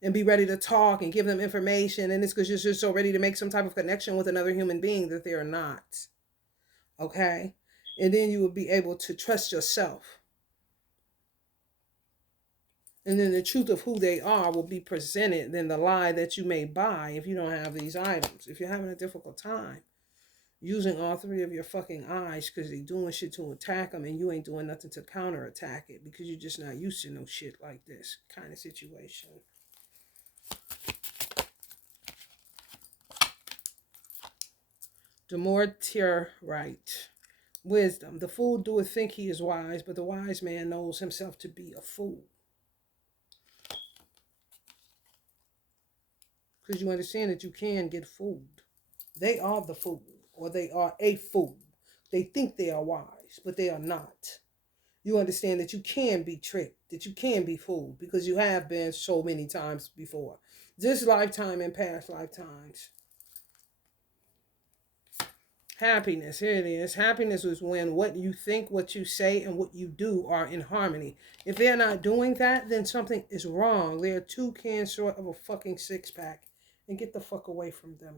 and be ready to talk and give them information. And it's because you're just so ready to make some type of connection with another human being that they're not. Okay? And then you will be able to trust yourself. And then the truth of who they are will be presented than the lie that you may buy if you don't have these items. If you're having a difficult time using all 3 of your fucking eyes because they're doing shit to attack them and you ain't doing nothing to counterattack it because you're just not used to no shit like this kind of situation. Demortierite. Wisdom. The fool doeth think he is wise, but the wise man knows himself to be a fool. Because you understand that you can get fooled. They are the fool, or they are a fool. They think they are wise, but they are not. You understand that you can be tricked, that you can be fooled, because you have been so many times before. This lifetime and past lifetimes. Happiness, here it is. Happiness is when what you think, what you say, and what you do are in harmony. If they're not doing that, then something is wrong. They're 2 cans short of a fucking 6-pack. And get the fuck away from them.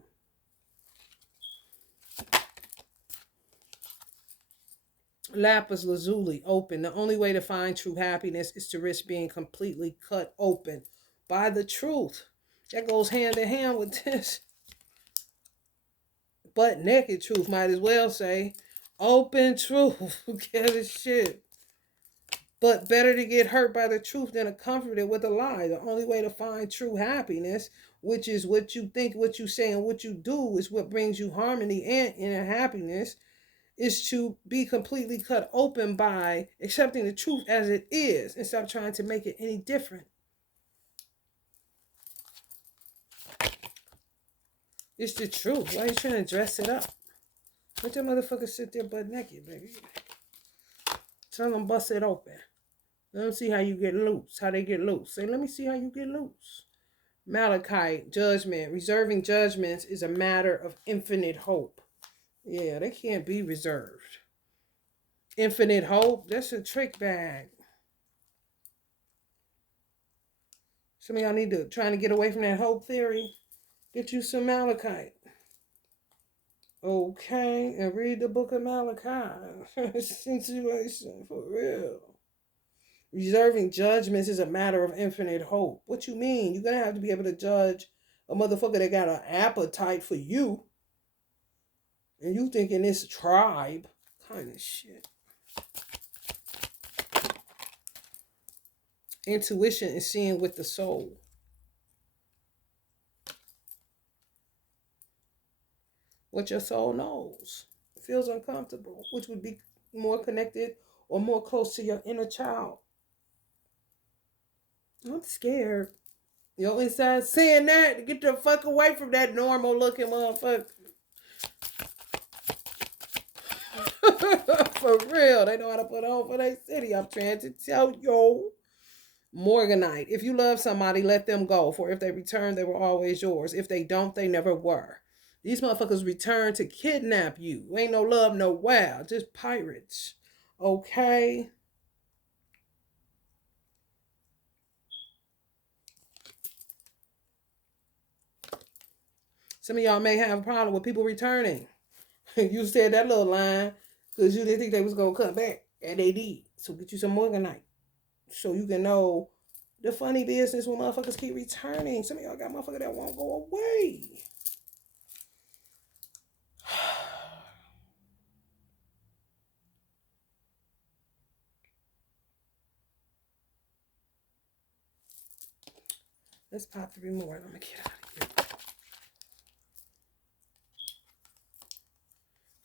Lapis lazuli, open. The only way to find true happiness is to risk being completely cut open by the truth. That goes hand in hand with this. Butt naked truth, might as well say. Open truth. Who cares a shit? But better to get hurt by the truth than to comforted with a lie. The only way to find true happiness, which is what you think, what you say, and what you do, is what brings you harmony and inner happiness, is to be completely cut open by accepting the truth as it is and stop trying to make it any different. It's the truth. Why are you trying to dress it up? Let that motherfucker sit there butt naked, baby. Tell them bust it open. Let me see how you get loose. How they get loose. Say, let me see how you get loose. Malachite, judgment. Reserving judgments is a matter of infinite hope. Yeah, they can't be reserved. Infinite hope, that's a trick bag. Some of y'all need to trying to get away from that hope theory. Get you some malachite. Okay, and read the book of Malachi. Situation for real. Reserving judgments is a matter of infinite hope. What you mean? You're gonna have to be able to judge a motherfucker that got an appetite for you, and you thinking it's tribe kind of shit. Intuition is seeing with the soul. What your soul knows. It feels uncomfortable, which would be more connected or more close to your inner child. I'm scared. Yo, inside saying that, get the fuck away from that normal looking motherfucker. For real, they know how to put on for their city. I'm trying to tell you. Morganite. If you love somebody, let them go. For if they return, they were always yours. If they don't, they never were. These motherfuckers return to kidnap you. Ain't no love, no wow. Just pirates. Okay? Some of y'all may have a problem with people returning. You said that little line because you didn't think they was going to come back. And they did. So get you some Morganite. So you can know the funny business when motherfuckers keep returning. Some of y'all got motherfuckers that won't go away. Let's pop 3 more. Let me get out of here.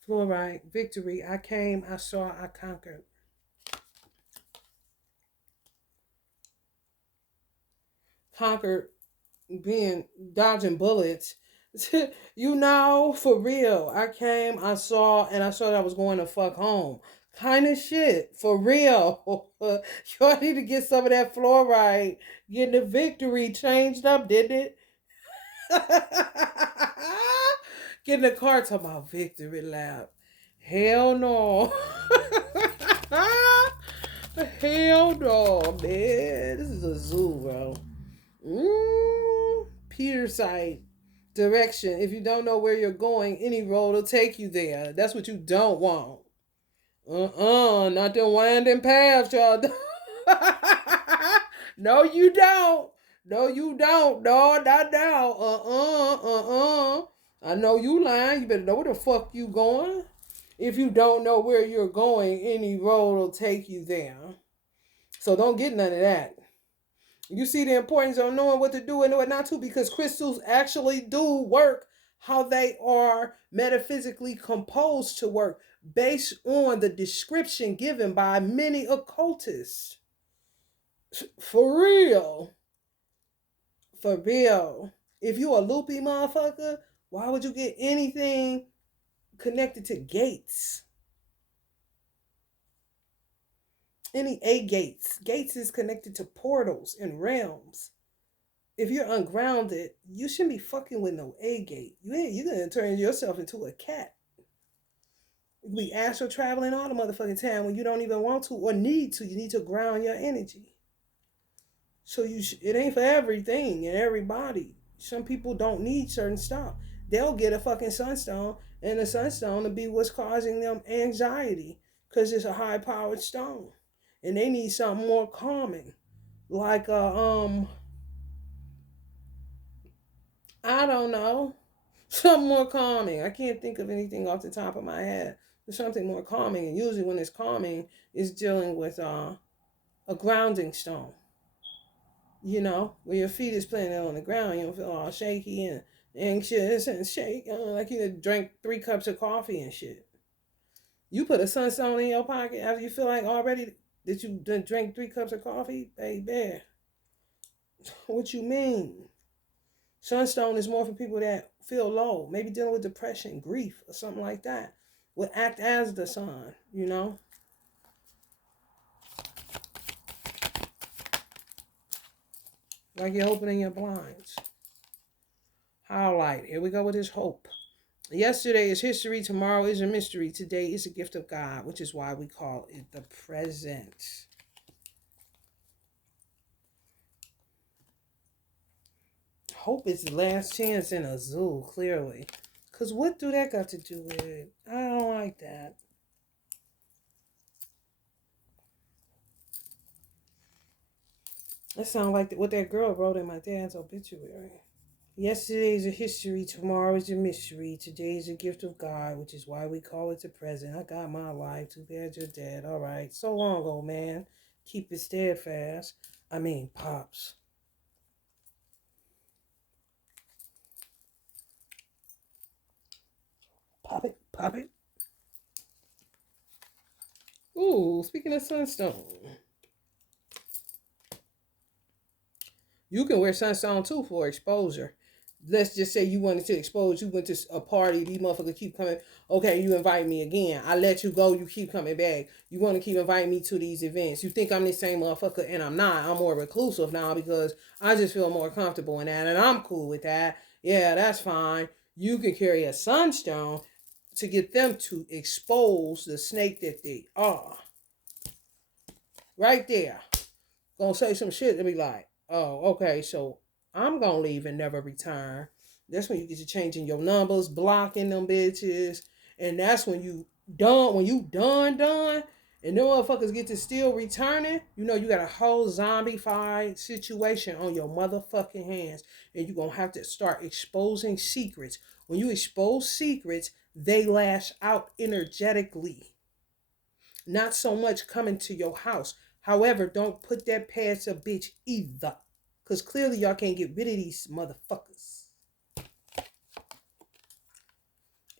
Fluoride, victory. I came, I saw, I conquered. Conquered being dodging bullets. You know, for real. I came, I saw, and I saw that I was going to fuck home. Kind of shit. For real. Y'all need to get some of that fluoride. Getting the victory changed up, didn't it? Getting the car talking about victory lap. Hell no. Hell no, man. This is a zoo, bro. Peter site. Direction. If you don't know where you're going, any road will take you there. That's what you don't want. Not the winding paths, y'all. No, you don't. No, you don't. No, not now. I know you lying. You better know where the fuck you going. If you don't know where you're going, any road will take you there. So don't get none of that. You see the importance of knowing what to do and what not to, because crystals actually do work how they are metaphysically composed to work based on the description given by many occultists. For real. For real. If you a loopy motherfucker, why would you get anything connected to gates? Any A gates. Gates is connected to portals and realms. If you're ungrounded, you shouldn't be fucking with no A gate. You're gonna turn yourself into a cat. You be astral traveling all the motherfucking time when you don't even want to or need to. You need to ground your energy. So it ain't for everything and everybody. Some people don't need certain stuff. They'll get a fucking sunstone, and the sunstone will be what's causing them anxiety because it's a high powered stone, and they need something more calming, like I don't know, something more calming. I can't think of anything off the top of my head. There's something more calming, and usually when it's calming, it's dealing with a grounding stone. You know, when your feet is planted on the ground, you don't feel all shaky and anxious and shake, like you drank 3 cups of coffee and shit. You put a sunstone in your pocket after you feel like already that you done drank 3 cups of coffee, baby. What you mean? Sunstone is more for people that feel low, maybe dealing with depression, grief, or something like that. Will act as the sun, you know. Like you're opening your blinds. Highlight. Here we go with this hope. Yesterday is history. Tomorrow is a mystery. Today is a gift of God, which is why we call it the present. Hope is the last chance in a zoo, clearly. Because what do that got to do with it? I don't like that. That sounds like what that girl wrote in my dad's obituary. Yesterday is a history, tomorrow is a mystery, today is a gift of God, which is why we call it the present. I got my life, too bad you're dead. All right, so long, old man. Keep it steadfast. I mean, Pops. Pop it, pop it. Ooh, speaking of sunstone. You can wear sunstone too for exposure. Let's just say you wanted to expose, you went to a party, these motherfuckers keep coming. Okay, you invite me again. I let you go, you keep coming back. You want to keep inviting me to these events. You think I'm the same motherfucker, and I'm not. I'm more reclusive now because I just feel more comfortable in that, and I'm cool with that. Yeah, that's fine. You can carry a sunstone to get them to expose the snake that they are. Right there. Gonna say some shit and be like, oh, okay, so I'm gonna leave and never return. That's when you get to changing your numbers, blocking them bitches, and that's when you done. When you done, and them motherfuckers get to still returning. You know you got a whole zombie-fied situation on your motherfucking hands, and you gonna have to start exposing secrets. When you expose secrets, they lash out energetically. Not so much coming to your house. However, don't put that past a bitch either. Because clearly y'all can't get rid of these motherfuckers.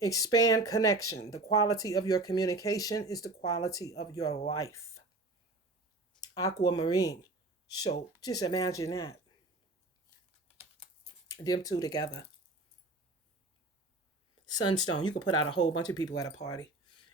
Expand connection. The quality of your communication is the quality of your life. Aquamarine. So just imagine that. Them two together. Sunstone. You can put out a whole bunch of people at a party.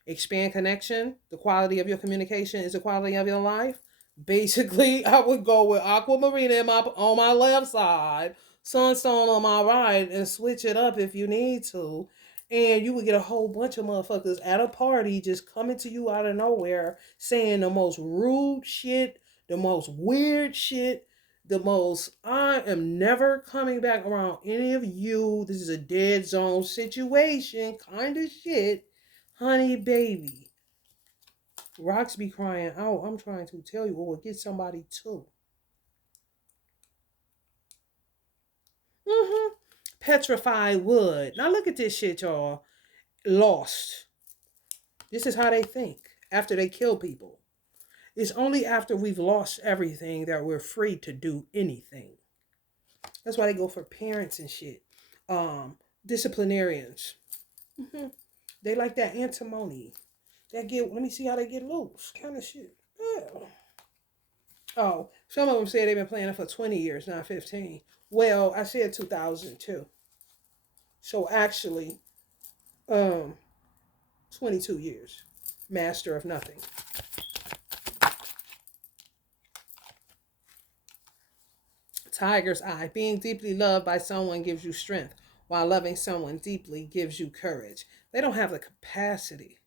Expand connection. The quality of your communication is the quality of your life. Basically, I would go with aquamarine on my left side, sunstone on my right, and switch it up if you need to. And you would get a whole bunch of motherfuckers at a party just coming to you out of nowhere saying the most rude shit, the most weird shit, the most I am never coming back around any of you. This is a dead zone situation kind of shit. Honey baby. Rocks be crying out. I'm trying to tell you, or will get somebody too. Petrified wood. Now look at this shit, y'all. Lost. This is how they think after they kill people. It's only after we've lost everything that we're free to do anything. That's why they go for parents and shit. Disciplinarians. They like that antimony. Let me see how they get loose. Kind of shit. Yeah. Oh, some of them say they've been playing it for 20 years, not 15. Well, I said 2002. So actually, 22 years. Master of nothing. Tiger's eye. Being deeply loved by someone gives you strength, while loving someone deeply gives you courage. They don't have the capacity.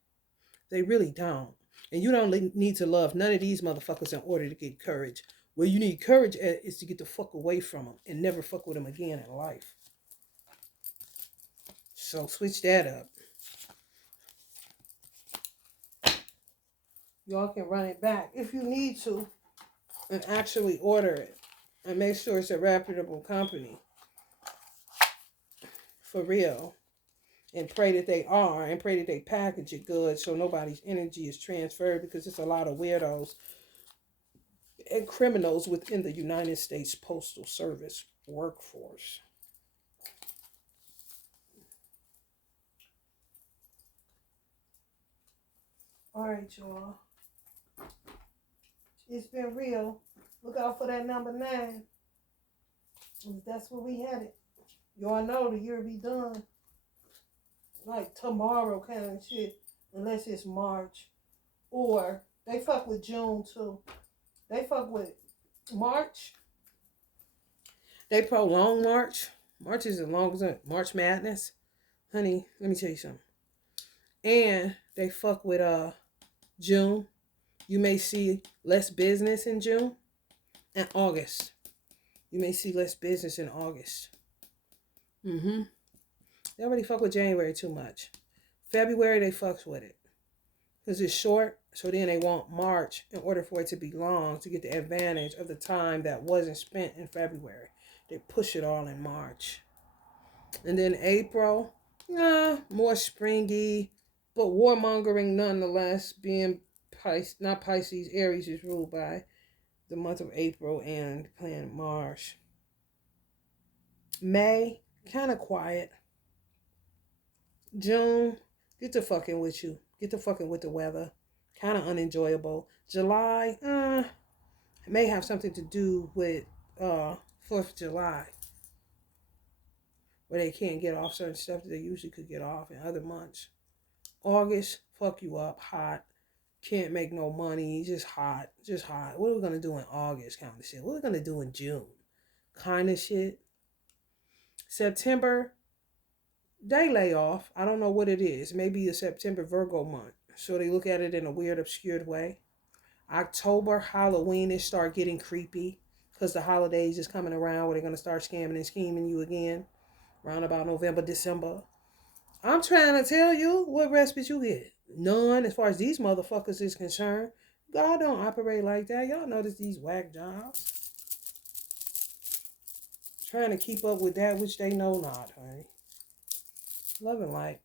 They really don't. And you don't need to love none of these motherfuckers in order to get courage. Where you need courage at is to get the fuck away from them and never fuck with them again in life. So switch that up. Y'all can run it back if you need to and actually order it. And make sure it's a reputable company. For real. And pray that they are. And pray that they package it good so nobody's energy is transferred, because there's a lot of weirdos and criminals within the United States Postal Service workforce. All right, y'all. It's been real. Look out for that number 9. That's where we had it. Y'all know the year be done. Like tomorrow kind of shit. Unless it's March. Or they fuck with June too. They fuck with March. They prolong March. March is as long as March Madness. Honey, let me tell you something. And they fuck with June. You may see less business in June and August. You may see less business in August. Mm-hmm. They already fuck with January too much. February they fucks with it. Because it's short, so then they want March in order for it to be long to get the advantage of the time that wasn't spent in February. They push it all in March. And then April, more springy, but warmongering nonetheless, being not Pisces, Aries is ruled by the month of April and planet Mars. May, kind of quiet. June, get to fucking with you. Get to fucking with the weather. Kind of unenjoyable. July, may have something to do with 4th of July, where they can't get off certain stuff that they usually could get off in other months. August, fuck you up, hot. Can't make no money, just hot. What are we gonna do in August kind of shit? What are we gonna do in June? Kind of shit. September, they lay off. I don't know what it is. Maybe a September Virgo month. So they look at it in a weird, obscured way. October, Halloween, it start getting creepy because the holidays is coming around where they're going to start scamming and scheming you again. Around about November, December. I'm trying to tell you what respite you get. None as far as these motherfuckers is concerned. God don't operate like that. Y'all notice these whack jobs. Trying to keep up with that which they know not, honey. Love and light.